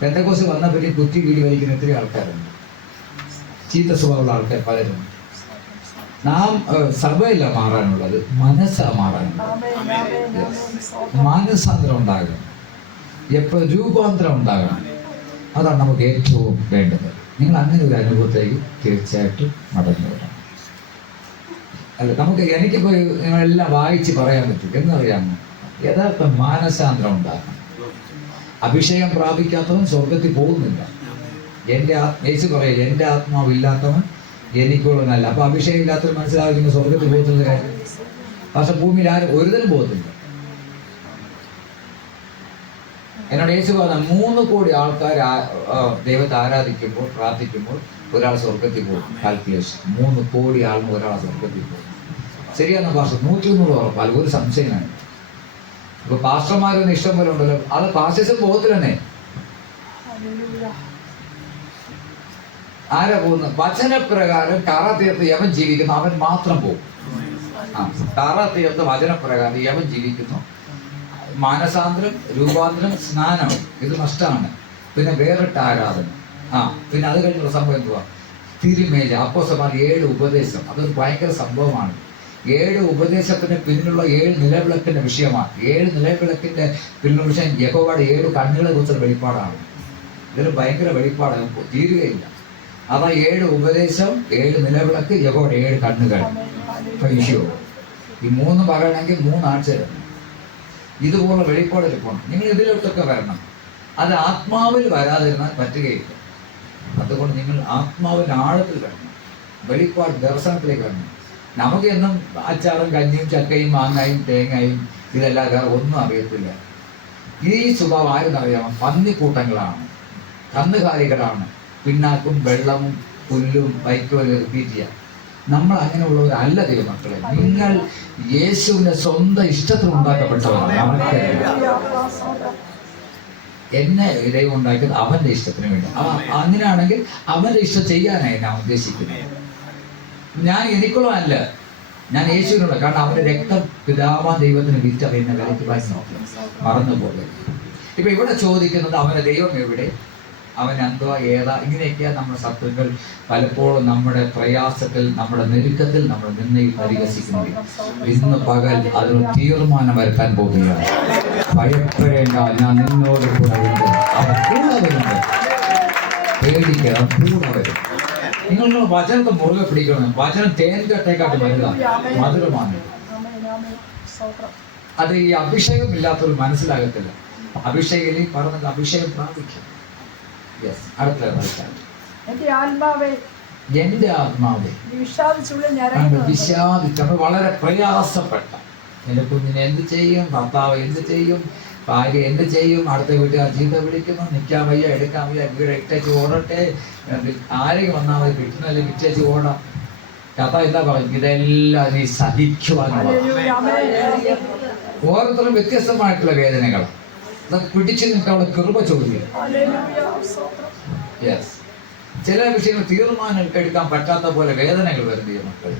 പെന്തക്കോസ്ത് വന്ന പിന്നെ കുറ്റി വീടി വലിക്കുന്ന ഒത്തിരി ആൾക്കാരുണ്ട്. ചീത്ത സ്വഭാവമുള്ള ആൾക്കാർ പലരും. നാം സഭയില്ല മാറാനുള്ളത്, മനസ്സാ മാറാനുള്ളത്. മാനസാന്തരം ഉണ്ടാകണം, എപ്പോഴും രൂപാന്തരം ഉണ്ടാകണം. അതാണ് നമുക്ക് ഏറ്റവും വേണ്ടത്. നിങ്ങൾ അങ്ങനെ ഒരു അനുഭവത്തേക്ക് തീർച്ചയായിട്ടും മടങ്ങി വരണം. അല്ല, എനിക്കിപ്പോൾ നിങ്ങളെല്ലാം വായിച്ച് പറയാൻ പറ്റും. എന്നറിയാമോ? യഥാർത്ഥ മാനസാന്തരം ഉണ്ടാക്കണം. അഭിഷേകം പ്രാപിക്കാത്തവൻ സ്വർഗത്തിൽ പോകുന്നില്ല. യേശു പറയും, എൻ്റെ ആത്മാവില്ലാത്തവൻ എനിക്കുള്ളതല്ല. അപ്പൊ അഭിഷേകം ഇല്ലാത്തവർ മനസ്സിലാകുന്ന സ്വർഗത്തിൽ പോകുന്നത് കാര്യം. പക്ഷെ ഭൂമിയിൽ ആരും ഒരുതരം പോകുന്നില്ല. എന്നോട് യേശു പറഞ്ഞ 3 കോടി ആൾക്കാർ ദൈവത്തെ ആരാധിക്കുമ്പോൾ പ്രാർത്ഥിക്കുമ്പോൾ ഒരാൾ സ്വർഗത്തിൽ പോകും. കാൽക്കുലേഷൻ 3 കോടി ആളിന് ഒരാൾ സ്വർഗത്തിൽ പോകും. ശരിയാണെന്ന ഭാഷ 100% ഉറപ്പാൽ ഒരു സംശയമാണ്. ഇപ്പൊ പാസ്റ്റർമാരൊന്നും ഇഷ്ടം പോലെ ഉണ്ടല്ലോ, അത് പാസ്റ്റേഴ്സും പോകത്തില്ലെന്നേ. ആരാ പോകുന്നത്? വചനപ്രകാരം തറ തീർത്ത് യവൻ ജീവിക്കുന്നു, അവൻ മാത്രം പോകും. തറ തീർത്ത് വചനപ്രകാരം യവൻ ജീവിക്കുന്നു. മാനസാന്തരം, രൂപാന്തരം, സ്നാനം ഇത് നഷ്ടമാണ്. പിന്നെ വേറിട്ട ആരാധന. പിന്നെ അത് കഴിഞ്ഞുള്ള സംഭവം എന്തുവാ? തിരുമേജ, അപ്പോസ്തലന്മാർ 7 ഉപദേശം. അതൊരു ഭയങ്കര സംഭവമാണ്. 7 ഉപദേശത്തിന് പിന്നിലുള്ള 7 നിലവിളക്കിന്റെ വിഷയമാണ്. 7 നിലവിളക്കിന്റെ പിന്നിലുള്ള വിഷയം യഹോവയുടെ 7 കണ്ണുകളെ കുറിച്ചുള്ള വെളിപ്പാടാണ്. ഇതൊരു ഭയങ്കര വെളിപ്പാടാണ്, തീരുകയില്ല. അതാ 7 ഉപദേശം, 7 നിലവിളക്ക്, യഹോവയുടെ 7 കണ്ണുകൾ. വിഷയോ ഈ 3 പറയണമെങ്കിൽ 3 ആഴ്ച വരണം. ഇതുപോലെ വെളിപ്പാട് പോകണം. നിങ്ങൾ ഇതിലോട്ടൊക്കെ വരണം. അത് ആത്മാവിൽ വരാതിരുന്നാൽ പറ്റുകയില്ല. അതുകൊണ്ട് നിങ്ങൾ ആത്മാവിൽ ആഴത്തിൽ വരണം, വെളിപ്പാട് ദർശനത്തിലേക്ക് വരണം. നമുക്ക് എന്നും അച്ചാറും കഞ്ഞിയും ചക്കയും മാങ്ങയും തേങ്ങയും ഇതെല്ലാം വേറെ ഒന്നും അറിയത്തില്ല. ഈ സ്വഭാവം ആരെന്നറിയാമോ? പന്നിക്കൂട്ടങ്ങളാണ്, കന്നുകാലികളാണ്. പിണ്ണാക്കും വെള്ളവും പുല്ലും വൈക്കോലും റിപ്പീറ്റ് ചെയ്യാം. നമ്മൾ അങ്ങനെയുള്ളവരല്ല ദൈവമക്കളെ. നിങ്ങൾ യേശുവിന്റെ സ്വന്തം ഇഷ്ടത്തിൽ ഉണ്ടാക്കപ്പെട്ടവരാണ്. എന്നെ ദൈവം ഉണ്ടാക്കിയത് അവന്റെ ഇഷ്ടത്തിന് വേണ്ടി. അങ്ങനെയാണെങ്കിൽ അവന്റെ ഇഷ്ടം ചെയ്യാനായി ഞാൻ ഉദ്ദേശിക്കുന്നത്. ഞാൻ എനിക്കുള്ളതല്ല, ഞാൻ യേശുവിനുള്ള. കാരണം അവന്റെ രക്തം പിതാവാൻ ദൈവത്തിന് വിറ്ററിയുന്ന വിലയ്ക്ക് മറന്നുപോലെ. ഇപ്പൊ ഇവിടെ ചോദിക്കുന്നത് അവന്റെ ദൈവം എവിടെ, അവൻ എന്തുവാ, ഏതാ, ഇങ്ങനെയൊക്കെയാ നമ്മുടെ ശത്രുക്കൾ പലപ്പോഴും നമ്മുടെ പ്രയാസത്തിൽ, നമ്മുടെ ഞെരുക്കത്തിൽ, നമ്മുടെ നിന്നയിൽ പരിഹസിക്കുന്നത്. ഇന്ന് പകൽ അതിന് തീരുമാനം വരുത്താൻ പോവുകയാണ്. ഭയപ്പെടേണ്ട, ഞാൻ നിന്നോട് കൂടെ ഉണ്ട്. അവൻ കൂടെ വരുന്നുണ്ട്, പേടിക്കണം, കൂടെ വരും. നിങ്ങൾ വചനത്തെ മുറുകെ പിടിക്കണം. വചനം തേൻകട്ടേക്കാട്ട് വരിക, മധുരമാണ്. അത് ഈ അഭിഷേകം ഇല്ലാത്തവർ മനസ്സിലാകത്തില്ല. അഭിഷേകം പറഞ്ഞത് അഭിഷേകം പ്രാപിക്കും. എന്റെ ആത്മാവേ വിഷാദിച്ചത് വളരെ പ്രയാസപ്പെട്ട എന്റെ കുഞ്ഞിനെ എന്ത് ചെയ്യും, ഭർത്താവ് എന്ത് ചെയ്യും, ഭാര്യ എന്ത് ചെയ്യും, അടുത്ത വീട്ടുകാർ ചീത്ത വിളിക്കുന്നു, നിൽക്കാൻ വയ്യ, എടുക്കാൻ വയ്യ, വീട് ഇട്ടേച്ച് ഓടട്ടെ, ആരെയും വന്നാൽ മതി, കിട്ടുന്നല്ലേ വിറ്റേച്ച് ഓടാം. കഥ എന്താ പറയും? ഇതെല്ലാം നീ സഹിക്കുവാനുള്ള. ഓരോരുത്തരും വ്യത്യസ്തമായിട്ടുള്ള വേദനകളാണ്. അതൊക്കെ പിടിച്ചു നിൽക്കാനുള്ള കൃപ ചോദിക്കും. ചില വിഷയങ്ങൾ തീരുമാനം എടുക്കാൻ പറ്റാത്ത പോലെ വേദനകൾ വരുന്ന മക്കൾ.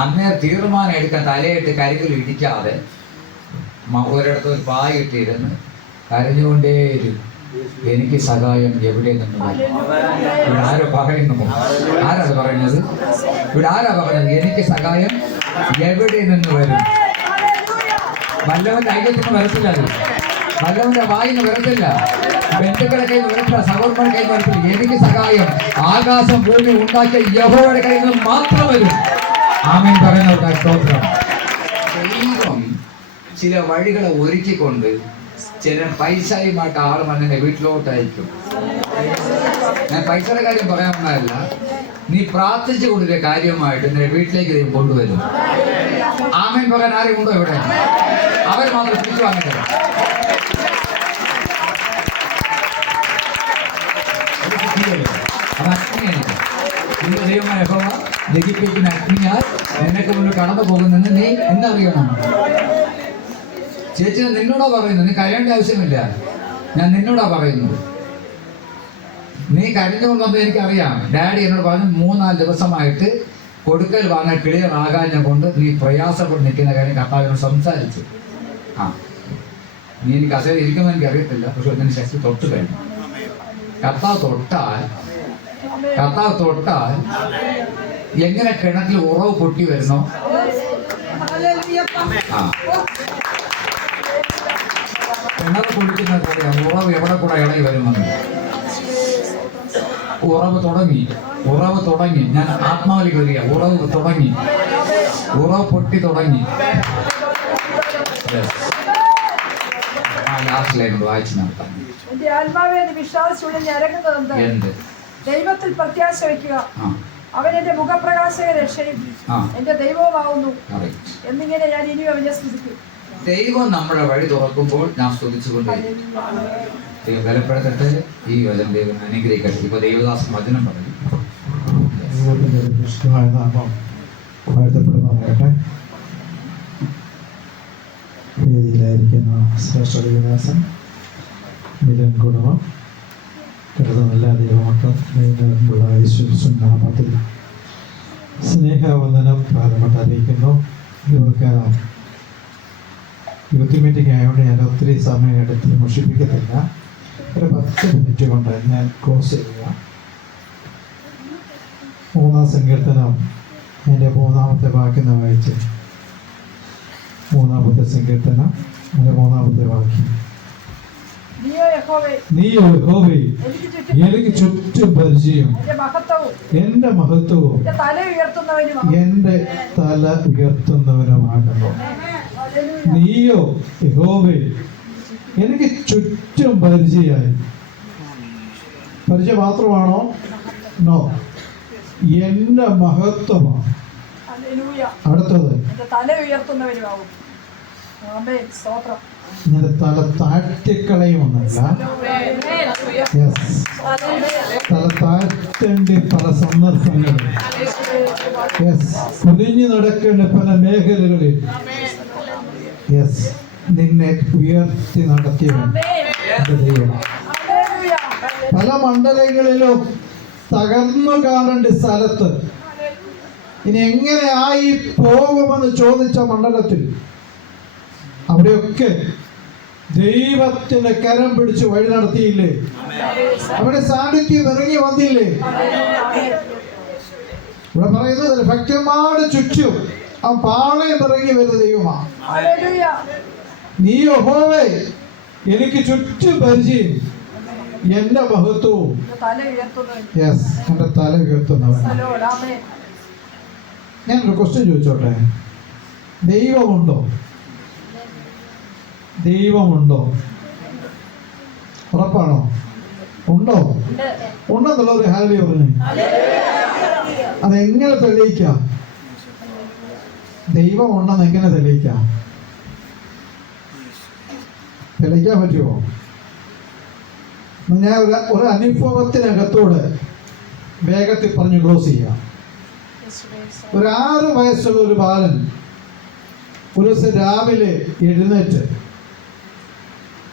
അന്നേരം തീരുമാനം എടുക്കാൻ തലയിട്ട് കരികിൽ ഇടിക്കാതെ ഒരിടത്ത് ഒരു പായിട്ടിരുന്ന് കരഞ്ഞുകൊണ്ടേരും. എനിക്ക് സഹായം എവിടെ നിന്ന് വരും? ഇവിടെ ആരോ പറയുന്നു? ആരാ പറയുന്നത്? ഇവിടെ ആരാ പറഞ്ഞത്? എനിക്ക് സഹായം എവിടെ നിന്ന് വരും? വല്ലവന്റെ ഐക്യത്തിന് വരത്തില്ല, അത് വല്ലവന്റെ വായിന്ന് വരത്തില്ല, ബന്ധുക്കളുടെ കയ്യിൽ നിന്ന് വരത്തില്ല, സഹോദരങ്ങളുടെ കയ്യിൽ വരത്തില്ല. എനിക്ക് സഹായം ആകാശം ഭൂമി ഉണ്ടാക്കിയ യഹോവയുടെ കയ്യിൽ നിന്ന് മാത്രം വരും. ആമേൻ പറയുന്ന സ്തോത്രം. ദൈവം ചില വഴികളെ ഒരുക്കിക്കൊണ്ട് ചില പൈസയുമായിട്ട് ആൾ മണ്ണിന്റെ വീട്ടിലോട്ട് അയക്കും. ഞാൻ പൈസയുടെ കാര്യം പറയാവുന്നതല്ല, നീ പ്രാർത്ഥിച്ചു കൊടുത്ത കാര്യമായിട്ട് നിന്റെ വീട്ടിലേക്ക് ദൈവം കൊണ്ടുവരും. ആമേൻ പറയാൻ ആരും ഉണ്ടോ ഇവിടെ? അവർ മാത്രം തിരിച്ചു വാങ്ങില്ല. അത് അഗ്നിയാണ്. നിന്റെ ദൈവമായ യഹോവ ദഹിപ്പിക്കുന്ന അഗ്നിയാൽ നിനക്ക് മുന്നിൽ കടന്നു പോകുന്നെന്ന് നീ എന്നറിയണം. ചേച്ചി നിന്നോടാ പറയുന്നത്, നീ കരയേണ്ട ആവശ്യമില്ല. ഞാൻ നിന്നോടാ പറയുന്നത്. നീ കരഞ്ഞുകൊണ്ടപ്പോൾ എനിക്കറിയാം. ഡാഡി എന്നോട് പറഞ്ഞു 3-4 ദിവസമായിട്ട് കൊടുക്കൽ വാങ്ങാൻ ക്ലിയർ ആകാഞ്ഞ കൊണ്ട് നീ പ്രയാസപ്പെട്ട് നിൽക്കുന്ന കാര്യം കർത്താവിനോട് സംസാരിച്ചു. നീ എനിക്ക് അസേ ഇരിക്കുമെന്ന് എനിക്ക് അറിയത്തില്ല, പക്ഷെ അതിന് ശക്തി തൊട്ട് കഴിഞ്ഞു. കർത്താവ് തൊട്ടാൽ എങ്ങനെ കിണറ്റിൽ ഉറവ് പൊട്ടി വരുന്നോ, കിണർ കുളിക്കുന്ന പോലെയാണ് ഉറവ് എവിടെ കൂടെ ഇളകി വരുമെന്ന്. ഉറവ് തുടങ്ങി. ഞാൻ ആത്മാവിലേക്ക് വരിക. ഉറവ് തുടങ്ങി, ഉറവ് പൊട്ടി തുടങ്ങി. ലാസ്റ്റ് ലൈൻ വായിച്ചു നടത്താം. എന്റെ ആത്മാവെ വിശ്വാസമുള്ള ഞരങ്ങുന്നത് എന്ത്? ദൈവത്തിൽ പ്രത്യാശ വയ്ക്കുക, അവൻ എന്റെ മുഖപ്രകാശക രക്ഷയും എന്റെ ദൈവവുമാവുന്നു എന്നിങ്ങനെ ഞാൻ ഇനി അവനെ സ്തുതിക്കും. ദൈവം നമ്മുടെ വഴി തുറക്കുമ്പോൾ ഞാൻ സ്തുതിച്ചുകൊണ്ട് ദൈവം ബലപ്പെടുത്തട്ടെ. ഈ വചനം ദൈവം അനുഗ്രഹിക്കട്ടെ. ഇപ്പൊ ദേവദാസൻ വചനം പറഞ്ഞു. വേദിയിലെ സംസാരിക്കുന്ന ശ്രേഷ്ഠ ദേവദാസൻ മിലൻ കുടുംബം കരുതുന്നില്ല ദൈവമക്കൾ യേശുവിൻ നാമത്തിൽ സ്നേഹവന്ദനം പ്രാരംഭമായിട്ട് അറിയിക്കുന്നു. ഇവർക്ക് യൂത്ത് മീറ്റിംഗ് ആയതുകൊണ്ട് ഞാൻ ഒത്തിരി സമയം എടുത്ത് മുഷിപ്പിക്കത്തില്ല. ഒരു 10 മിനിറ്റ് കൊണ്ട് ഞാൻ ക്ലോസ് ചെയ്യുക. 3-ാം സങ്കീർത്തനം എൻ്റെ 3-ാമത്തെ വാക്യം വായിച്ച് 3-ാമത്തെ സങ്കീർത്തനം അതിൻ്റെ 3-ാമത്തെ വാക്യം. നീയോ യഹോവേ എനിക്ക് ചുറ്റും പരിചയം, എന്റെ മഹത്വവും എന്റെ തല ഉയർത്തുന്നവനുമാകുന്നു. നീയോ യഹോവേ എനിക്ക് ചുറ്റും പരിചയമായി. പരിചയം മാത്രമാണോ? നോ, എന്റെ മഹത്വമാണ്. അടുത്തത് തല ഉയർത്തുന്നവരുമാവും. ഞാൻ തല താഴ്ത്തിക്കളയുമെന്നല്ല, തല താഴ്ത്തേണ്ട പല സന്ദർഭങ്ങളിൽ, കുനിഞ്ഞു നടക്കേണ്ട പല മേഖലകളിൽ നിന്നെ ഉയർത്തി നടത്തിയവൻ ദൈവമാണ്. പല മണ്ഡലങ്ങളിലും തകർന്നു കാണേണ്ട സ്ഥലത്ത് ഇനി എങ്ങനെ ആയി പോകുമെന്ന് ചോദിച്ച മണ്ഡലത്തിൽ അവിടെയൊക്കെ ദൈവത്തിന്റെ കരം പിടിച്ച് വഴി നടത്തിയില്ലേ? അവിടെ സാന്നിധ്യം ഇറങ്ങി വന്നില്ലേ? ഇവിടെ പറയുന്നത് ഭക്തന്മാരുടെ ചുറ്റും ആ പാളയം ഇറങ്ങി വരുന്ന ദൈവമാണ്. നീ യഹോവേ എനിക്ക് ചുറ്റും പരിചയം, എന്റെ മഹത്വവും എന്റെ തല ഉയർത്തുന്നവൻ. ഞാനൊരു ക്വസ്റ്റ്യൻ ചോദിച്ചോട്ടെ, ദൈവമുണ്ടോ? ദൈവമുണ്ടോ? ഉറപ്പാണോ? ഉണ്ടോ? ഉണ്ടെന്നുള്ളത് ഹാലി പറഞ്ഞു. അതെങ്ങനെ തെളിയിക്കാം? ദൈവം ഉണ്ടെന്ന് എങ്ങനെ തെളിയിക്കാം? തെളിയിക്കാൻ പറ്റുമോ? ഞാൻ ഒരു അനുഭവത്തിനകത്തോട് വേഗത്തിൽ പറഞ്ഞ് ക്ലോസ് ചെയ്യാം. ഒരു 6 വയസ്സുള്ള ഒരു ബാലൻ ഒരു ദിവസം രാവിലെ എഴുന്നേറ്റ്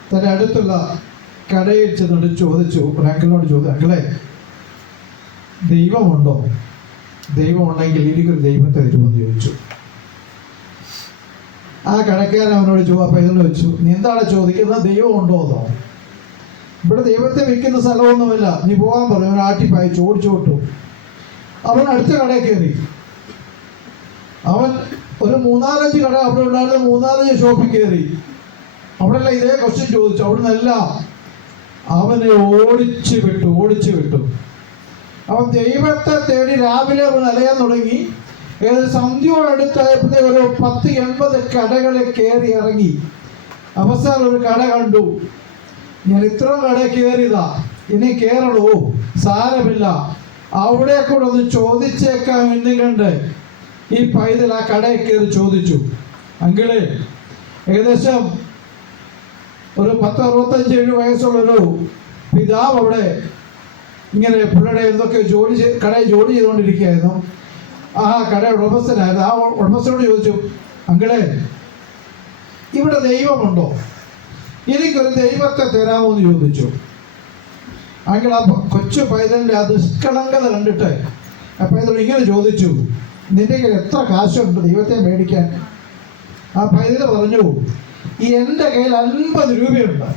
തന്റെ അടുത്തുള്ള കടയിൽ ചെന്നിട്ട് ചോദിച്ചു, ഒരു അങ്കിളിനോട് ചോദിച്ചു, അങ്കിളെ ദൈവമുണ്ടോ? ദൈവം ഉണ്ടെങ്കിൽ എനിക്കൊരു ദൈവത്തെ തരുമെന്ന് ചോദിച്ചു. ആ കടക്കാരൻ അവനോട് അപ്പൊ ഇതിനോട് വെച്ചു, നീ എന്താണ് ചോദിക്കുന്നത്? ദൈവം ഉണ്ടോ എന്നോ? ഇവിടെ ദൈവത്തെ വെക്കുന്ന സ്ഥലമൊന്നുമില്ല, നീ പോകാൻ പറഞ്ഞു. അവൻ ആട്ടിപ്പായി ഓടിച്ചോട്ടു. അവൻ അടുത്ത കടയിൽ കയറി. അവൻ ഒരു 3-4 കട അവിടെ ഉണ്ടായിരുന്ന 3-4 ഷോപ്പിൽ കയറി. അവിടെല്ലാം ഇതേ ക്വസ്റ്റ്യൻ ചോദിച്ചു. അവിടെ നിന്നെല്ലാം അവനെ ഓടിച്ചു വിട്ടു. അവൻ ദൈവത്തെ തേടി രാവിലെ അവൻ അലയാൻ തുടങ്ങി. ഏതൊരു സന്ധ്യയോടടുത്തായപ്പോഴത്തെ ഒരു 10-80 കടകളിൽ കയറി ഇറങ്ങി. അവസാനം ഒരു കട കണ്ടു. ഞാൻ ഇത്രയും കട കയറിയതാ, ഇനി കയറണോ? സാരമില്ല, അവിടെ കൂടെ ഒന്ന് ചോദിച്ചേക്കാം എന്നും കണ്ട് ഈ പൈതൽ ആ കടയിൽ കയറി ചോദിച്ചു, അങ്കിളെ ഏകദേശം ഒരു 10-65 വയസ്സുള്ളൊരു പിതാവ് അവിടെ ഇങ്ങനെ പുള്ളിയുടെ എന്തൊക്കെ കടയിൽ ജോലി ചെയ്തുകൊണ്ടിരിക്കുകയായിരുന്നു. ആ കടയുടെ ഉടമസ്ഥനായിരുന്നു. ആ ഉടമസ്ഥനോട് ചോദിച്ചു, അങ്കിളെ ഇവിടെ ദൈവമുണ്ടോ? എനിക്കൊരു ദൈവത്തെ തരാമോ എന്ന് ചോദിച്ചു. അങ്കിൾ ആ കൊച്ചു പൈതലിന്റെ ആ നിഷ്കളങ്കത കണ്ടിട്ട് ആ പൈതൽ ഇങ്ങനെ ചോദിച്ചു, നിന്റെ കയ്യിൽ എത്ര കാശുണ്ട് ദൈവത്തെ മേടിക്കാൻ? ആ പൈതൽ പറഞ്ഞു, എൻ്റെ കയ്യിൽ 50 രൂപയുണ്ട്,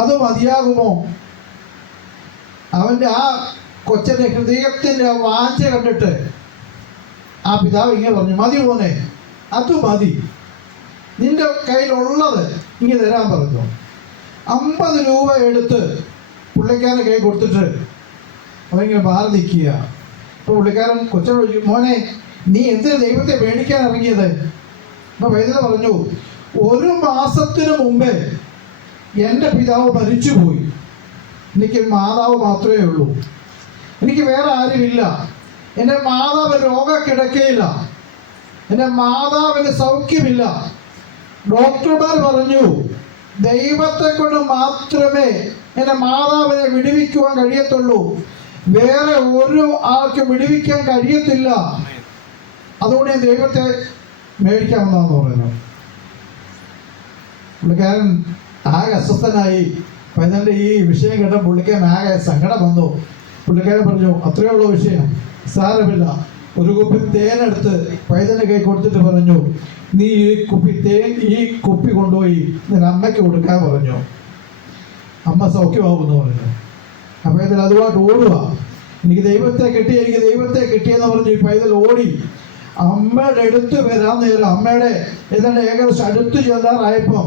അത് മതിയാകുമോ? അവൻ്റെ ആ കൊച്ചൻ്റെ ഹൃദയത്തിൻ്റെ ആ വാഞ്ച കണ്ടിട്ട് ആ പിതാവ് ഇങ്ങനെ പറഞ്ഞു, മതി മോനെ, അത് മതി, നിന്റെ കയ്യിലുള്ളത് ഇങ്ങനെ തരാൻ പറഞ്ഞു. 50 രൂപ എടുത്ത് പുള്ളിക്കാരൻ്റെ കൈ കൊടുത്തിട്ട് അവനിങ്ങനെ മാറി നിൽക്കുക. അപ്പോൾ പുള്ളിക്കാരൻ കൊച്ചനോട് ചോദിച്ചു, മോനെ നീ എന്തിനു ദൈവത്തെ മേടിക്കാൻ ഇറങ്ങിയത്? അപ്പോൾ വൈദ്യുത പറഞ്ഞു, 1 മാസത്തിന് മുമ്പേ എൻ്റെ പിതാവ് മരിച്ചുപോയി. എനിക്ക് മാതാവ് മാത്രമേ ഉള്ളൂ, എനിക്ക് വേറെ ആരുമില്ല. എൻ്റെ മാതാവ് രോഗക്കിടക്കയില്ല, എൻ്റെ മാതാവിന് സൗഖ്യമില്ല. ഡോക്ടർമാർ പറഞ്ഞു ദൈവത്തെ കൊണ്ട് മാത്രമേ എൻ്റെ മാതാവിനെ വിടുവിക്കുവാൻ കഴിയത്തുള്ളൂ, വേറെ ഒരു ആൾക്കും വിടുവിക്കാൻ കഴിയത്തില്ല. അതുകൊണ്ട് ഞാൻ ദൈവത്തെ മേടിക്കാമെന്നാന്ന് പറഞ്ഞു. പുള്ളിക്കാരൻ ആകെ അസ്വസ്ഥനായി. പൈതലിൻ്റെ ഈ വിഷയം കേട്ട പുള്ളിക്കാരൻ ആകെ സങ്കടം വന്നു. പുള്ളിക്കാരൻ പറഞ്ഞു, അത്രയേ ഉള്ളൂ വിഷയം, സാരമില്ല. ഒരു കുപ്പി തേനെടുത്ത് പൈതലിൻ്റെ കൈ കൊടുത്തിട്ട് പറഞ്ഞു, നീ ഈ കുപ്പി കൊണ്ടുപോയി നിന്റെ അമ്മയ്ക്ക് കൊടുക്കാൻ പറഞ്ഞു. അമ്മ സൗഖ്യമാകുമെന്ന് പറഞ്ഞു. അപ്പോൾ ഇതിൽ അതുമായിട്ട് ഓടുക, എനിക്ക് ദൈവത്തെ കിട്ടിയെന്ന് പറഞ്ഞു ഈ പൈതൽ ഓടി അമ്മയുടെ അടുത്ത് വരാൻ നേരം അമ്മയുടെ ഏതാണ്ട് ഏകദേശം അടുത്ത് ചെല്ലാറായപ്പം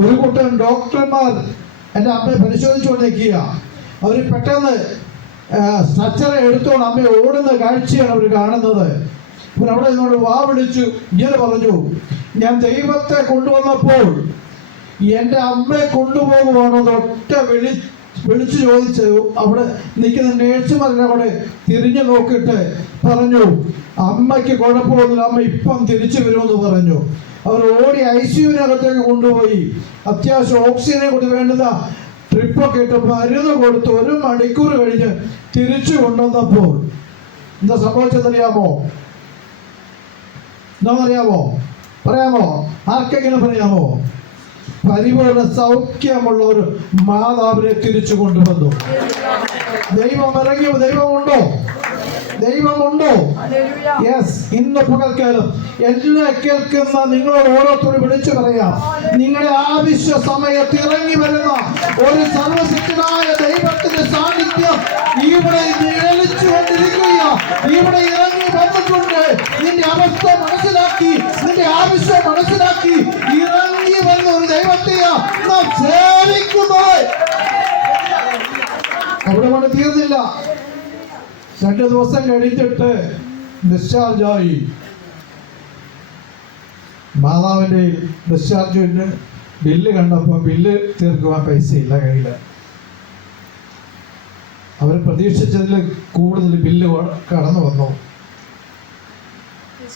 ഒരു കൂട്ടം ഡോക്ടർമാർ എൻ്റെ അമ്മയെ പരിശോധിച്ചുകൊണ്ടിരിക്കുക. അവർ പെട്ടെന്ന് സ്ട്രക്ചറെ എടുത്തോണ്ട് അമ്മയെ ഓടുന്ന കാഴ്ചയാണ് അവർ കാണുന്നത്. പിന്നെ അവിടെ നിന്നോട് വാ വിളിച്ചു ഇങ്ങനെ പറഞ്ഞു, ഞാൻ ദൈവത്തെ കൊണ്ടുവന്നപ്പോൾ എൻ്റെ അമ്മയെ കൊണ്ടുപോകുവാണോ ഒറ്റ വിളിച്ചു ചോദിച്ചു. അവിടെ നിൽക്കുന്ന നേഴ്സുമാരുടെ കൂടെ തിരിഞ്ഞു നോക്കിയിട്ട് പറഞ്ഞു, അമ്മയ്ക്ക് കുഴപ്പമൊന്നുമില്ല, അമ്മ ഇപ്പം തിരിച്ചു വരുമെന്ന് പറഞ്ഞു. അവർ ഓടി ICUവിനകത്തേക്ക് കൊണ്ടുപോയി അത്യാവശ്യം ഓക്സിജനെ കൊണ്ട് വേണ്ടുന്ന ട്രിപ്പൊക്കെ ഇട്ട് മരുന്ന് കൊടുത്ത് 1 മണിക്കൂർ കഴിഞ്ഞ് തിരിച്ചു കൊണ്ടുവന്നപ്പോൾ എന്താ സംഭവിച്ചതെന്നറിയാമോ? എന്താണെന്നറിയാമോ? പറയാമോ? ആർക്കെങ്കിലും പറയാമോ? പരിപൂർണ്ണ സൗഖ്യമുള്ള ഒരു മാതാവിനെ തിരിച്ചു കൊണ്ടുവന്നു. ദൈവം ഇറങ്ങിയോ? ദൈവമുണ്ടോ? യെസ്. ഇന്ന് പകൽക്കാലം എന്നെ കേൾക്കുന്ന നിങ്ങളോട് ഓരോരുത്തരും വിളിച്ചു പറയാം, നിങ്ങളുടെ ആവശ്യ സമയത്ത് ഇറങ്ങി വരുന്ന ഒരു സർവശക്തനായ ദൈവത്തിന്റെ സാന്നിധ്യം ഇവിടെ നിഴലിച്ചുകൊണ്ടിരിക്കുക. ഇവിടെ ഇറങ്ങി വന്നിട്ടുണ്ട്. നിന്റെ അവസ്ഥ മനസ്സിലാക്കി, നിന്റെ ആവശ്യം മനസ്സിലാക്കി ഇറങ്ങി വരുന്ന ഒരു ദൈവത്തെയാ നാം സേവിക്കുന്നത്. അവിടെ കൊണ്ട് തീർന്നില്ല. 2 ദിവസം കഴിഞ്ഞിട്ട് ഡിസ്ചാർജായി. മാതാവിൻ്റെ ഡിസ്ചാർജിന് ബില്ല് കണ്ടപ്പോൾ ബില്ല് തീർക്കുവാൻ പൈസയില്ല കയ്യിൽ. അവർ പ്രതീക്ഷിച്ചതിൽ കൂടുതൽ ബില്ല് കടന്നു വന്നു.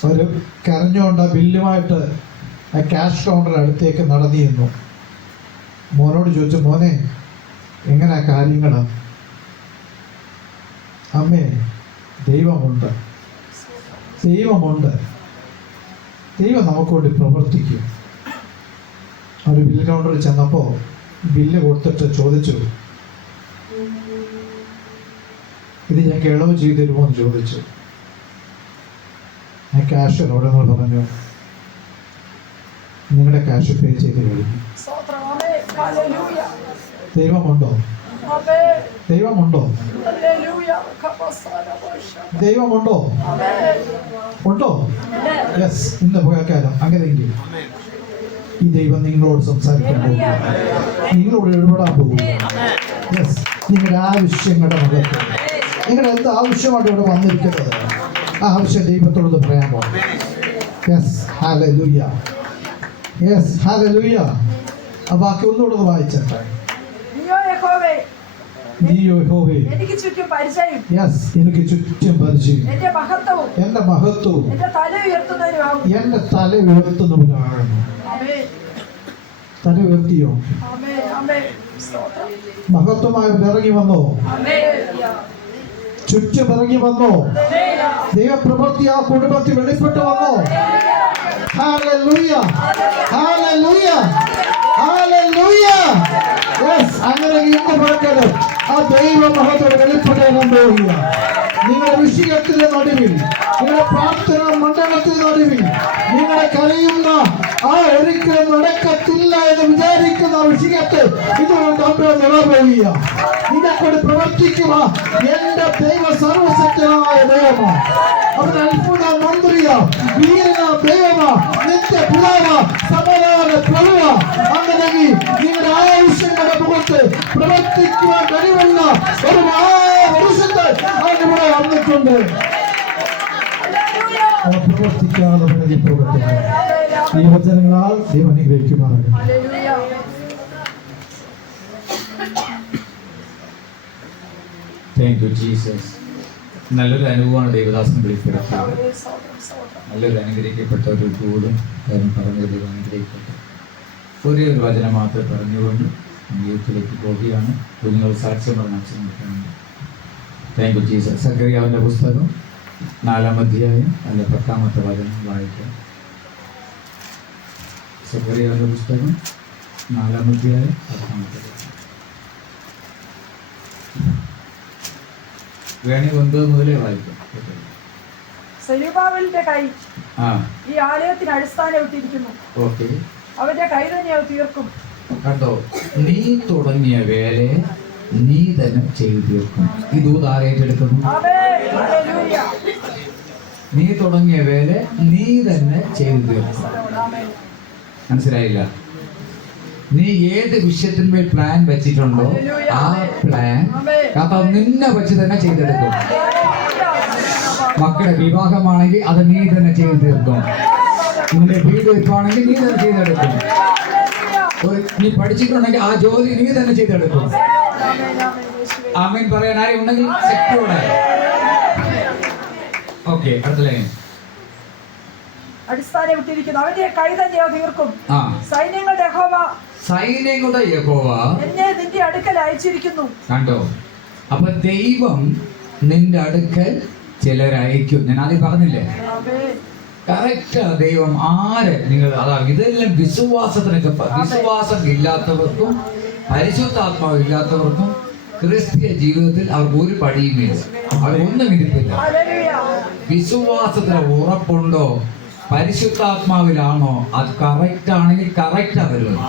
അവർ കരഞ്ഞുകൊണ്ട് ആ ബില്ലുമായിട്ട് ആ ക്യാഷ് കൗണ്ടർ അടുത്തേക്ക് നടന്നിരുന്നു. മോനോട് ചോദിച്ചു, മോനെ എങ്ങനെയാ കാര്യങ്ങൾ? അമ്മേ, ദൈവമുണ്ട്, ദൈവം നമുക്ക് വേണ്ടി പ്രവർത്തിക്കും. ഒരു ബില്ല് കൗണ്ടറിൽ ചെന്നപ്പോൾ ബില്ല് കൊടുത്തിട്ട് ചോദിച്ചു, ഇത് ഞാൻ ഇളവ് ചെയ്ത് തരുമോ എന്ന് ചോദിച്ചു. ഞാൻ ക്യാഷ് അവിടെ നിന്ന് പറഞ്ഞു, നിങ്ങളുടെ ക്യാഷ് പേ ചെയ്ത് കഴിഞ്ഞു. ദൈവമുണ്ടോ? ദൈവമുണ്ടോ? ഉണ്ടോ? യെസ്. ഇന്ന് പകൽക്കാലം അങ്ങനെയെങ്കിൽ ഈ ദൈവം നിങ്ങളോട് സംസാരിക്കാൻ പോകുന്നു, നിങ്ങളോട് ഇടപെടാൻ പോകുന്നു. യെസ്. നിങ്ങളുടെ ആവശ്യങ്ങളുടെ മകൾക്ക് നിങ്ങളുടെ എന്ത് ആവശ്യമായിട്ട് ഇവിടെ വന്നിരിക്കുന്നത് ആ ആവശ്യം ദൈവത്തോട് പറയാമോ? യെസ്. ഹല്ലേലൂയ. യെസ്. ഹല്ലേലൂയ. ആ വാക്യം ഒന്നുകൂടെ വായിച്ചിട്ട്, എനിക്ക് ചുറ്റും പരിചയം. യെസ്. എനിക്ക് ചുറ്റും പരിചയം. എന്റെ മഹത്വവും എന്റെ തല ഉയർത്തുന്നവനാകുന്നു. തല ഉയർത്തിയോ? മഹത്വമായി ഇറങ്ങി വന്നോ? ചുറ്റും ഇറങ്ങി വന്നോ? ദൈവപ്രവൃത്തി ആ കുടുംബത്തിൽ വെളിപ്പെട്ടു വന്നോ? Hallelujah, hallelujah, hallelujah. യെസ്. അങ്ങനെ ഇന്ന് പകൽക്കാലം ആ ദൈവ മഹത്വം വെളിപ്പെടാൻ പോവുക. നിങ്ങളുടെ വിഷയത്തിന്റെ നടുവിൽ, നിങ്ങളുടെ പ്രാർത്ഥന മണ്ഡലത്തിന്റെ നടുവിൽ, നിങ്ങളെ കരയുന്ന ആ ഒരിക്കലും നടക്കത്തില്ല എന്ന് വിചാരിക്കുന്ന വിഷയത്തെ ഇതുകൊണ്ട് നമ്മൾ നിറവേറുക. നിന്നെക്കൊണ്ട് പ്രവർത്തിക്കുക എന്റെ ദൈവ സർവശക്തനായ ദൈവമാണ്. അവൻ അത്ഭുത മന്ത്രിയ, വീരന ദൈവമ, നിത്യ പിതാവ, സമാധാന പ്രഭുവ. അങ്ങനെ നിങ്ങളുടെ ആവശ്യങ്ങളുടെ മുഖത്ത് പ്രവർത്തിക്കുവാൻ കഴിവുള്ള ഒരു മഹാപുരുഷത്തെ അവനിവിടെ വന്നിട്ടുണ്ട്. അവർ പ്രവർത്തിക്കാതെ പ്രവർത്തിക്കുക. ദൈവജനങ്ങളാൽ ദൈവം അനുഗ്രഹിക്കുമാറാകട്ടെ. Thank you Jesus. നല്ലൊരു അനുഭവമാണ് ദേവദാസൻ വെളിപ്പെടുത്തിയത്. നല്ലൊരു അനുഗ്രഹിക്കപ്പെട്ട ഒരു ടൂറും കാര്യം പറഞ്ഞ ദൈവം അനുഗ്രഹിക്കപ്പെട്ടു. ഒരേ ഒരു വചനം മാത്രം പറഞ്ഞുകൊണ്ട് ജീവിതത്തിലേക്ക് പോവുകയാണ്. കുഞ്ഞുങ്ങൾ സാക്ഷ്യം പറഞ്ഞ താങ്ക് യു ജീസസ്. സക്കറിയാവിൻ്റെ പുസ്തകം 4-ാം അധ്യായം അല്ല 10-ാമത്തെ വചനം വായിക്കാം. സക്കറിയാവിൻ്റെ പുസ്തകം 4-ാമത്തെ വേണി 9 മുതലേ വായിക്കും. സെരുബ്ബാബേലിന്റെ കൈ ആ ഈ ആലയത്തിന് അടിസ്ഥാനം ഇട്ടിരിക്കുന്നു. ഓക്കെ. അവന്റെ കൈ തന്നെ അത് തീർക്കും. കണ്ടോ, നീ തുടങ്ങിയ വേലയെ നീ തന്നെ ചെയ്തു തീർക്കും. ഈ ദൂത് ആരേറ്റെടുക്കുന്നു? ആമേൻ. ഹല്ലേലൂയ. നീ തുടങ്ങിയ വേല നീ തന്നെ ചെയ്തു തീർക്കും. ആമേൻ. മനസ്സിലായില്ല? നീ ഏത് വിഷയത്തിന്മേൽ പ്ലാൻ വെച്ചിട്ടുണ്ടോ ആ പ്ലാൻ കർത്താവ് നിന്നെ വെച്ച് തന്നെ ചെയ്തെടുക്കും. മക്കളുടെ വിവാഹമാണെങ്കിൽ അത് നീ തന്നെ ചെയ്തു തീർക്കും. നിന്റെ വീട് വെപ്പാണെങ്കിൽ നീ തന്നെ ചെയ്തെടുക്കും. നീ പഠിച്ചിട്ടുണ്ടെങ്കിൽ ആ ജോലി നീ തന്നെ ചെയ്തെടുക്കും. ആമേൻ പറയാൻ ആരും ഉണ്ടെങ്കിൽ സെക്യൂർഡ്. ഓക്കെ, അടുത്ത ലൈൻ. അടിസ്ഥാനം ഇട്ടിരിക്കുന്നു. അവന്റെ കൈ തന്നെ അത് തീർക്കും. സൈന്യങ്ങളുടെ യഹോവ എന്നെ നിന്റെ അടുക്കൽ അയച്ചിരിക്കുന്നു. കണ്ടോ, അപ്പൊ ദൈവം നിന്റെ അടുക്കൽ ചിലരയക്കും. ഞാൻ ആദ്യം പറഞ്ഞില്ലേ, കറക്റ്റ്. ദൈവം ആര് നിങ്ങൾ അതാ ഇതെല്ലാം വിശ്വാസത്തിനൊക്കെ. വിശ്വാസം ഇല്ലാത്തവർക്കും പരിശുദ്ധാത്മാവ് ഇല്ലാത്തവർക്കും ക്രിസ്തീയ ജീവിതത്തിൽ അവർക്ക് ഒരു പടിയുമില്ല, അവരൊന്നും ഇരിപ്പില്ല. വിശ്വാസത്തിന് ഉറപ്പുണ്ടോ, പരിശുദ്ധാത്മാവിലാണോ, അത് കറക്റ്റ് ആണെങ്കിൽ കറക്റ്റാ വരുന്നത്.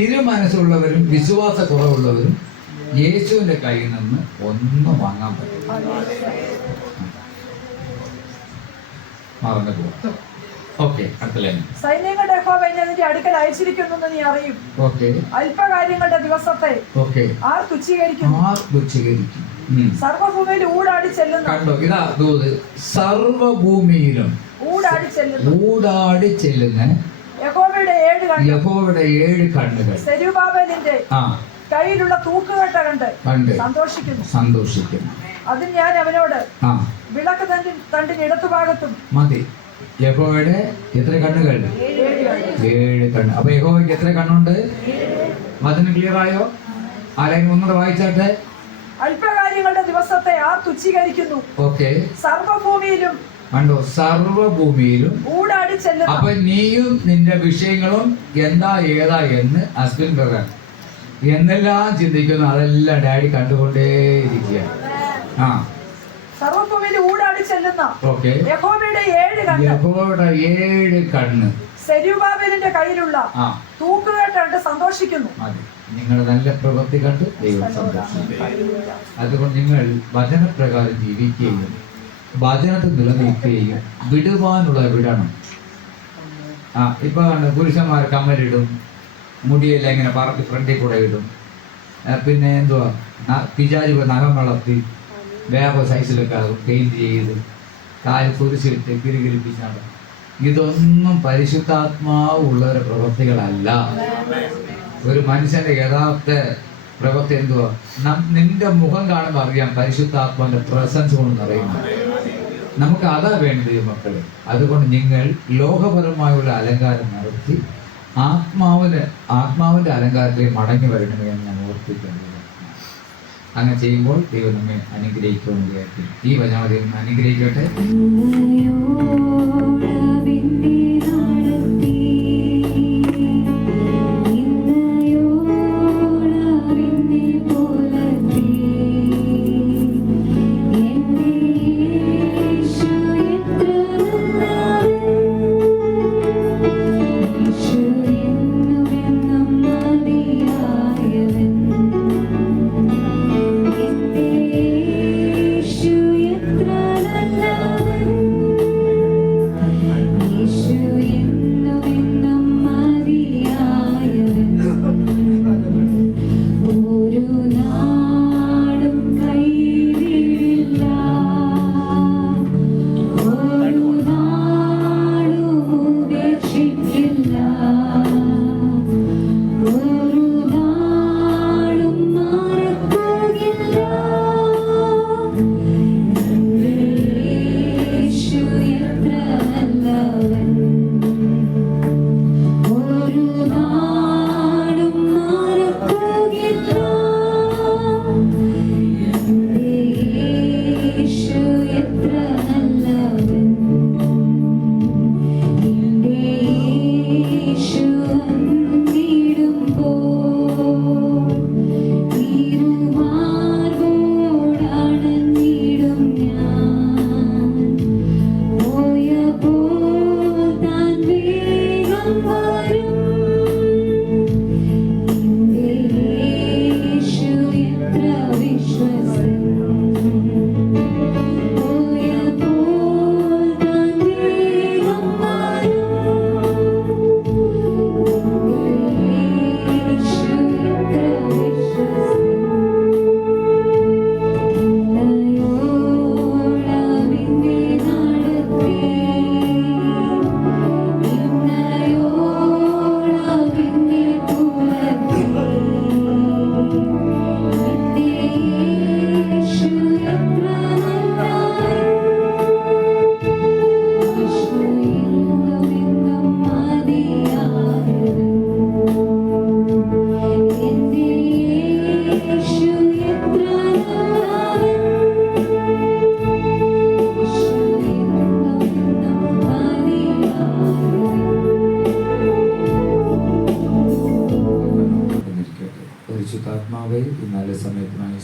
ഇരു മനസ്സുള്ളവരും വിശ്വാസ കുറവുള്ളവരും യേശുവിന്റെ കയ്യിൽ നിന്ന് ഒന്നും വാങ്ങാൻ പറ്റും. മറന്നു പോവാം. ഓക്കെ, അടുത്ത ലൈൻ. സൈന്യങ്ങളുടെ യഹോവ എന്നെ നിന്റെ അടുക്കൽ അയച്ചിരിക്കുന്നു എന്ന് നീ അറിയും. ഓക്കെ. അല്പകാര്യങ്ങളുടെ ദിവസത്തെ ആർ തുച്ഛീകരിക്കുന്നു. സർവഭൂമിയിൽ ഊടാടി ചെല്ലുന്നു. കണ്ടോ, ഇതാ ദൂത്. സർവഭൂമിയിലും ഊടാടി ചെല്ലുന്ന യഹോവയുടെ 7 കണ്ണുകൾ സെരുബ്ബാബേലിന്റെ കയ്യിലുള്ള തൂക്കുകെട്ട കണ്ട് സന്തോഷിക്കുന്നു. അതിന് ഞാൻ അവനോട് വിളക്ക് തണ്ടിന് ഇടത്തുഭാഗത്തും മതി. യഹോവയുടെ എത്ര കണ്ണുകൾ? 7 കണ്ണ്. അപ്പൊ യഹോവയ്ക്ക് എത്ര കണ്ണുണ്ട്? അതിന് ക്ലിയർ ആയോ? ആരെങ്കിലും ഒന്നുകൂടെ വായിച്ചാട്ടെ. അല്പകാര്യങ്ങളുടെ ദിവസത്തെ ആർ തുച്ഛീകരിക്കുന്നു. ഓക്കെ. സർവഭൂമിയിലും കണ്ടോ, സർവഭൂമിയിലും ഊടാടി ചെല്ലുന്നു. അപ്പൊ നീയും നിന്റെ വിഷയങ്ങളും എന്താ ഏതാ എന്ന് അസ്ബിൻ ബ്രദർ എന്നെല്ലാം ചിന്തിക്കുന്നു, അതെല്ലാം ഡാഡി കണ്ടുകൊണ്ടേയിരിക്കുക. സർവഭൂമിയിൽ ഊടാടി ചെല്ലുന്ന യഹോവയുടെ 7 കണ്ണ് സെരുബ്ബാബേലിന്റെ കയ്യിലുള്ള തൂക്കുകെട്ട് കണ്ട് സന്തോഷിക്കുന്നു. നിങ്ങളുടെ നല്ല പ്രവൃത്തി കണ്ട് ദൈവം സന്തോഷിക്കും. അതുകൊണ്ട് നിങ്ങൾ വചനപ്രകാരം ജീവിക്കുകയും വചനത്തിൽ നിലനിൽക്കുകയും വിടുവാനുള്ള വിടണം. ഇപ്പൊ കണ്ട് പുരുഷന്മാർ കമ്മലിടും, മുടിയെല്ലാം ഇങ്ങനെ പറത്തി ഫ്രണ്ടിൽ കൂടെ ഇടും. പിന്നെ എന്തുവാ, പിജാരി നഖം വളർത്തി വേറെ സൈസിലൊക്കെ പെയിന്റ് ചെയ്ത് കാല് കുരിശിട്ട് കിരികിരിപ്പിച്ചാണ്. ഇതൊന്നും പരിശുദ്ധാത്മാവ് ഉള്ളവരുടെ പ്രവൃത്തികളല്ല. ഒരു മനുഷ്യന്റെ യഥാർത്ഥ പ്രവൃത്തി എന്തുവാ? നിന്റെ മുഖം കാണുമ്പോൾ അറിയാം പരിശുദ്ധാത്മാവിന്റെ പ്രസൻസ് കൊണ്ട് അറിയുന്നു. നമുക്ക് അതാ വേണ്ടത് മക്കളെ. അതുകൊണ്ട് നിങ്ങൾ ലോകപരമായുള്ള അലങ്കാരം നടത്തി ആത്മാവിന്റെ അലങ്കാരത്തിലേക്ക് മടങ്ങി വരണമെന്ന് ഞാൻ ഓർപ്പിക്കുന്നത്. അങ്ങനെ ചെയ്യുമ്പോൾ ദൈവം നമ്മെ അനുഗ്രഹിക്കുമെന്ന് ഈ വചനം ദൈവം അനുഗ്രഹിക്കട്ടെ. യേശു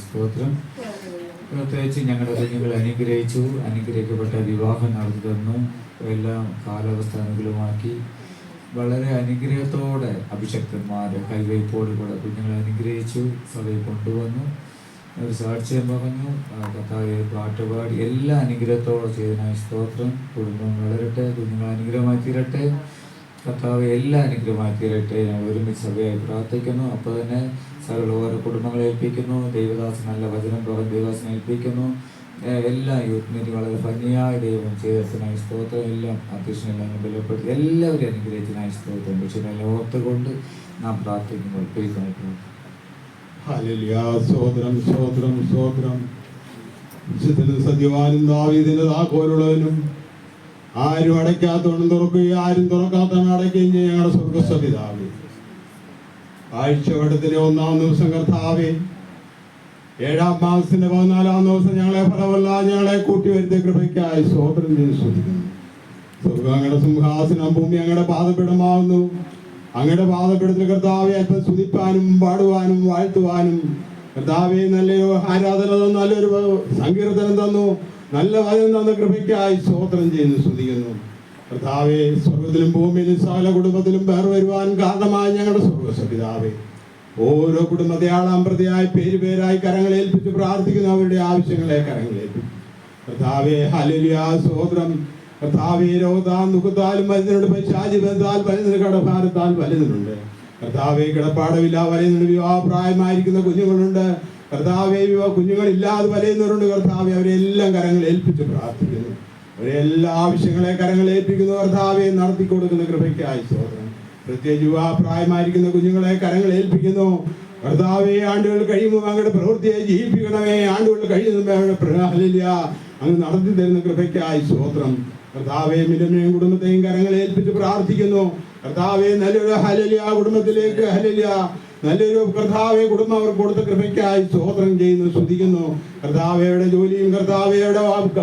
സ്തോത്രം. പ്രത്യേകിച്ച് ഞങ്ങളുടെ കുഞ്ഞുങ്ങൾ അനുഗ്രഹിക്കപ്പെട്ട വിവാഹം നടത്തി തന്നു. എല്ലാം കാലാവസ്ഥ അനുകൂലമാക്കി വളരെ അനുഗ്രഹത്തോടെ അഭിഷക്തന്മാരെ കൈവയ്പോടുകൂടെ കുഞ്ഞുങ്ങളെ അനുഗ്രഹിച്ചു, സഭയിൽ കൊണ്ടുവന്നു, ഒരു സാക്ഷ്യം പറഞ്ഞു, കർത്താവെ പാട്ടുപാടി എല്ലാ അനുഗ്രഹത്തോടെ ചെയ്തതിനായി സ്തോത്രം. കുടുംബം വളരട്ടെ, കുഞ്ഞുങ്ങൾ അനുഗ്രഹമായി തീരട്ടെ, കർത്താവ് എല്ലാ അനുഗ്രഹമായി തീരട്ടെ. ഞങ്ങൾ ഒരുമിച്ച് സഭയായി പ്രാർത്ഥിക്കുന്നു. അപ്പോൾ തന്നെ സകല ഓരോ കുടുംബങ്ങളെ ഏൽപ്പിക്കുന്നു. ദൈവദാസൻ നല്ല വചനം പറഞ്ഞ് ദൈവദാസനെ ഏൽപ്പിക്കുന്നു. എല്ലാ യൂത്ത് മീറ്റിംഗ് വളരെ ഭംഗിയായി ദൈവം ചെയ്തതിനായി സ്തോത്രം. എല്ലാം അധ്യക്ഷനെല്ലാം ബലപ്പെടുത്തി എല്ലാവരും അനുഗ്രഹിച്ചതിനായി സ്തോത്രം. പക്ഷേ എല്ലാം ഓർത്തുകൊണ്ട് നാം പ്രാർത്ഥിക്കുമ്പോൾ പേഴ്സണായിട്ട് ഹല്ലേലൂയ. സ്തോത്രം സ്തോത്രം സ്തോത്രം. വിശുദ്ധനും സത്യവാനും ദാവീദിന്റെ താക്കോലുള്ളവനും ആരും അടയ്ക്കാത്തവനും തുറക്കുകയും ആരും തുറക്കാത്തവനും അടയ്ക്കുകയും ചെയ്യും ഞങ്ങളുടെ സ്വർഗ്ഗസ്ഥ പിതാവേ, ആഴ്ചവട്ടത്തിലെ 1-ാം ദിവസം കർത്താവേ, 7-ാം മാസത്തിന്റെ 14-ാം ദിവസം ഞങ്ങളെ ഫലമല്ലാതെ ഞങ്ങളെ കൂട്ടിവരുത്തിയ കൃപയ്ക്കായി സ്തോത്രം ചെയ്ത് സ്തുതിക്കുന്നു. സ്വർഗ്ഗം അങ്ങയുടെ സിംഹാസനം, ഭൂമി അങ്ങയുടെ പാദപീഠമാകുന്നു. അങ്ങയുടെ പാദപീഠത്തിൽ കർത്താവെ അല്പം സ്തുതിപ്പാനും പാടുവാനും വാഴ്ത്തുവാനും കർത്താവെ നല്ലൊരു ആരാധന തന്നു, നല്ലൊരു സങ്കീർത്തനം തന്നു, നല്ല വചനം തന്ന കൃപയ്ക്കായി സ്തോത്രം ചെയ്യുന്നു സ്തുതിക്കുന്നു. കർത്താവെ, സ്വർഗത്തിലും ഭൂമിയിലും സകല കുടുംബത്തിലും പേർ വരുവാൻ കാരണമായി ഞങ്ങളുടെ സ്വർഗ്ഗസ്ഥ പിതാവേ, ഓരോ കുടുംബത്തെ ആളാം പ്രതിയായി പേരായി കരങ്ങളേൽപ്പിച്ച് പ്രാർത്ഥിക്കുന്നു. അവരുടെ ആവശ്യങ്ങളെ കരങ്ങളേൽപ്പിച്ചു കർത്താവെ. ഹല്ലേലൂയ. സ്തോത്രം. കർത്താവെ, രോഗത്താൽ ദുഃഖത്താലും വലുതിനുണ്ട്, പൈശാചികത്താൽ വലുതിന്, കടഭാരത്താൽ വലുതിനുണ്ട് കർത്താവെ. കിടപ്പാടമില്ല വലയുന്നുണ്ട്, വിവാഹപ്രായമായിരിക്കുന്ന കുഞ്ഞുങ്ങളുണ്ട് കർത്താവെ. കുഞ്ഞുങ്ങളില്ലാതെ വലയുന്നവരുണ്ട് കർത്താവെ. അവരെല്ലാം കരങ്ങൾ ഏൽപ്പിച്ച് പ്രാർത്ഥിക്കുന്നു. അവരെല്ലാ ആവശ്യങ്ങളെ കരങ്ങൾ ഏൽപ്പിക്കുന്നു കർത്താവെ. നടത്തി കൊടുക്കുന്ന കൃപയ്ക്കായി സ്തോത്രം. പ്രത്യേകിച്ച് വിവാഹപ്രായമായിരിക്കുന്ന കുഞ്ഞുങ്ങളെ കരങ്ങൾ ഏൽപ്പിക്കുന്നു കർത്താവെ. ആണ്ടുകൾ കഴിയുമ്പോൾ അങ്ങയുടെ പ്രവൃത്തിയെ ജീവിപ്പിക്കണമേ. ആണ്ടുകൾ കഴിയുന്ന അങ്ങ് നടത്തി തരുന്ന കൃപയ്ക്കായി സ്തോത്രം. കർത്താവെ, മിലമയും കുടുംബത്തെയും കരങ്ങൾ ഏൽപ്പിച്ച് പ്രാർത്ഥിക്കുന്നു കർത്താവെ. നല്ലൊരു ഹല്ലേലൂയ കുടുംബത്തിലേക്ക്, ഹല്ലേലൂയ നല്ലൊരു കർത്താവെ കുടുംബം അവർ കൊടുത്ത കൃപയ്ക്കായി സ്തോത്രം ചെയ്യുന്നു സ്തുതിക്കുന്നു. കർത്താവയുടെ ജോലിയും കർത്താവയുടെ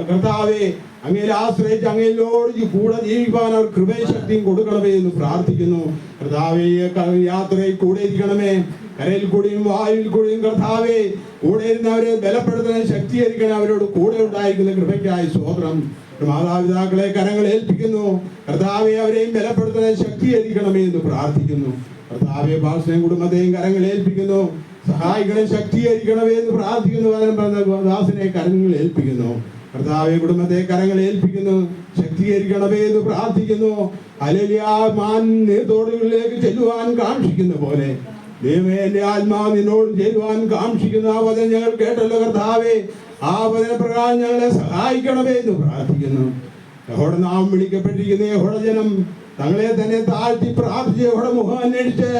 കർത്താവെ അങ്ങയിൽ ആശ്രയിച്ച് അങ്ങയിലോട് കൂടെ ജീവിക്കാൻ അവർ കൃപയും ശക്തിയും കൊടുക്കണമേ എന്ന് പ്രാർത്ഥിക്കുന്നു കർത്താവെ. യാത്രയിൽ കൂടെ ഇരിക്കണമേ, കരയിൽ കൂടിയും വായുവിൽ കൂടിയും കർത്താവെ കൂടെ ഇരുന്നവരെ ബലപ്പെടുത്തുന്ന ശക്തീകരിക്കണം. അവരോട് കൂടെ ഉണ്ടായിരിക്കുന്ന കൃപയ്ക്കായി സ്തോത്രം. മാതാപിതാക്കളെ കരങ്ങൾ ഏൽപ്പിക്കുന്നു കർത്താവെ. അവരെയും ബലപ്പെടുത്തുന്ന ശക്തീകരിക്കണമേ എന്ന് പ്രാർത്ഥിക്കുന്നു കർത്താവെ. ഭാഷയും കുടുംബത്തെയും കരങ്ങൾ ഏൽപ്പിക്കുന്നു. സഹായികളെ ശക്തീകരിക്കണമേ എന്ന് പ്രാർത്ഥിക്കുന്നു. ദാസനെ കരങ്ങൾ ഏൽപ്പിക്കുന്നു കർത്താവെ. കുടുംബത്തെ കരങ്ങൾ ഏൽപ്പിക്കുന്നു, ശക്തീകരിക്കണമേ എന്ന് പ്രാർത്ഥിക്കുന്നു. ഹല്ലേലൂയ. മാൻ നീർത്തോടുകളിലേക്ക് ചെല്ലുവാൻ കാക്ഷിക്കുന്ന പോലെ ദൈവമേ, എന്റെ ആത്മാവ് നിന്നോട് ചേരുവാൻ കാക്ഷിക്കുന്നു. ആ വചനം ഞങ്ങൾ കേട്ടല്ലോ കർത്താവെ. ആ വചനപ്രകാരം ഞങ്ങളെ സഹായിക്കണമേ എന്ന് പ്രാർത്ഥിക്കുന്നു. യഹോവയുടെ നാമം വിളിക്കപ്പെട്ടിരിക്കുന്ന യഹോവയുടെ ജനം തങ്ങളെ തന്നെ താഴ്ത്തി പ്രാർത്ഥിച്ച് യഹോവയുടെ മുഖം അന്വേഷിച്ച്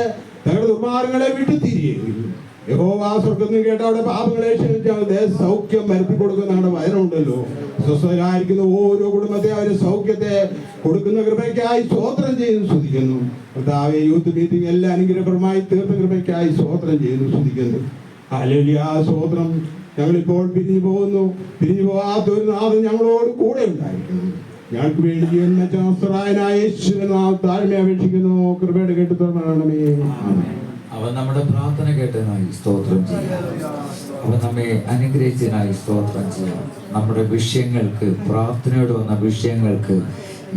തങ്ങളുടെ ദുർമാർഗ്ഗങ്ങളെ വിട്ടുതിരിയുകയും യഹോവ സ്വർഗ്ഗത്തിൽ കേട്ട അവിടെ പാപങ്ങളെ ക്ഷമിച്ച് സൗഖ്യം വരുത്തി കൊടുക്കുന്ന നമ്മുടെ വചനമുണ്ടല്ലോ. സ്വസ്ഥരായിരിക്കുന്ന ഓരോ കുടുംബത്തെ അവരെ സൗഖ്യത്തെ കൊടുക്കുന്ന കൃപയ്ക്കായി സ്തോത്രം ചെയ്യുന്നു സ്തുതിക്കുന്നു കർത്താവെ. യൂത്ത് മീറ്റിംഗ് എല്ലാം അനുഗ്രഹപരമായി തീർത്ത കൃപയ്ക്കായി സ്തോത്രം ചെയ്യുന്നു സ്തുതിക്കുന്നു. ഹല്ലേലൂയ. സ്തോത്രം. ഞങ്ങളിപ്പോൾ പിരിഞ്ഞു പോകുന്നു. പിരിഞ്ഞു പോകാത്ത ഒരു നാഥൻ ഞങ്ങളോട് കൂടെ ഉണ്ടായിരിക്കുന്നു. ഞങ്ങൾക്ക് വേണ്ടി ജീവൻ വെച്ച നസ്രായനായ യേശുവിനെ താഴ്മ അപേക്ഷിക്കുന്നു. കൃപയുടെ കേട്ടു തുറന്നണമേ. അവൻ നമ്മുടെ പ്രാർത്ഥന കേട്ടതിനായി സ്തോത്രം ചെയ്യാം. അവൻ നമ്മെ അനുഗ്രഹിച്ചതിനായി സ്തോത്രം ചെയ്യാം. നമ്മുടെ വിഷയങ്ങൾക്ക്, പ്രാർത്ഥനയോട് വന്ന വിഷയങ്ങൾക്ക്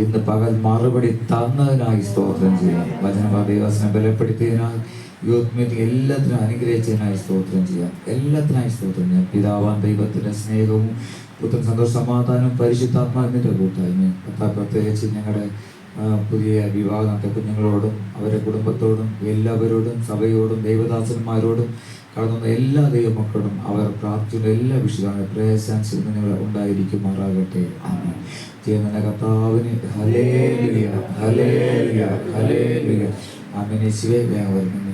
ഇന്ന് പകൽ മറുപടി തന്നതിനായി സ്തോത്രം ചെയ്യാം. വചനവാദവസനം ബലപ്പെടുത്തിയതിനായി, യൂത്ത് മീറ്റിംഗ് എല്ലാത്തിനും അനുഗ്രഹിച്ചതിനായി സ്തോത്രം ചെയ്യാം. എല്ലാത്തിനായി സ്തോത്രം ചെയ്യാം. പിതാവാൻ ദൈവത്തിന്റെ സ്നേഹവും പുത്രൻ സന്തോഷ സമാധാനവും പരിശുദ്ധാത്മാവിന്റെ കൂട്ടായ്മയും പ്രത്യേകിച്ച് ഞങ്ങളുടെ പുതിയ വിവാഹത്തെ കുഞ്ഞുങ്ങളോടും അവരുടെ കുടുംബത്തോടും എല്ലാവരോടും സഭയോടും ദൈവദാസന്മാരോടും കടന്നു എല്ലാ ദൈവമക്കളോടും അവർ പ്രാർത്ഥിക്കുന്ന എല്ലാ വിഷയങ്ങളും പ്രയാസാൻസികൾ ഉണ്ടായിരിക്കുമാറാകട്ടെ. ആമേൻ. ചെയ്യുന്ന കർത്താവിന് ഹല്ലേലൂയ ഹല്ലേലൂയ ഹല്ലേലൂയ. ആമേൻ. യേശുവേ വേഗം വരുന്നു.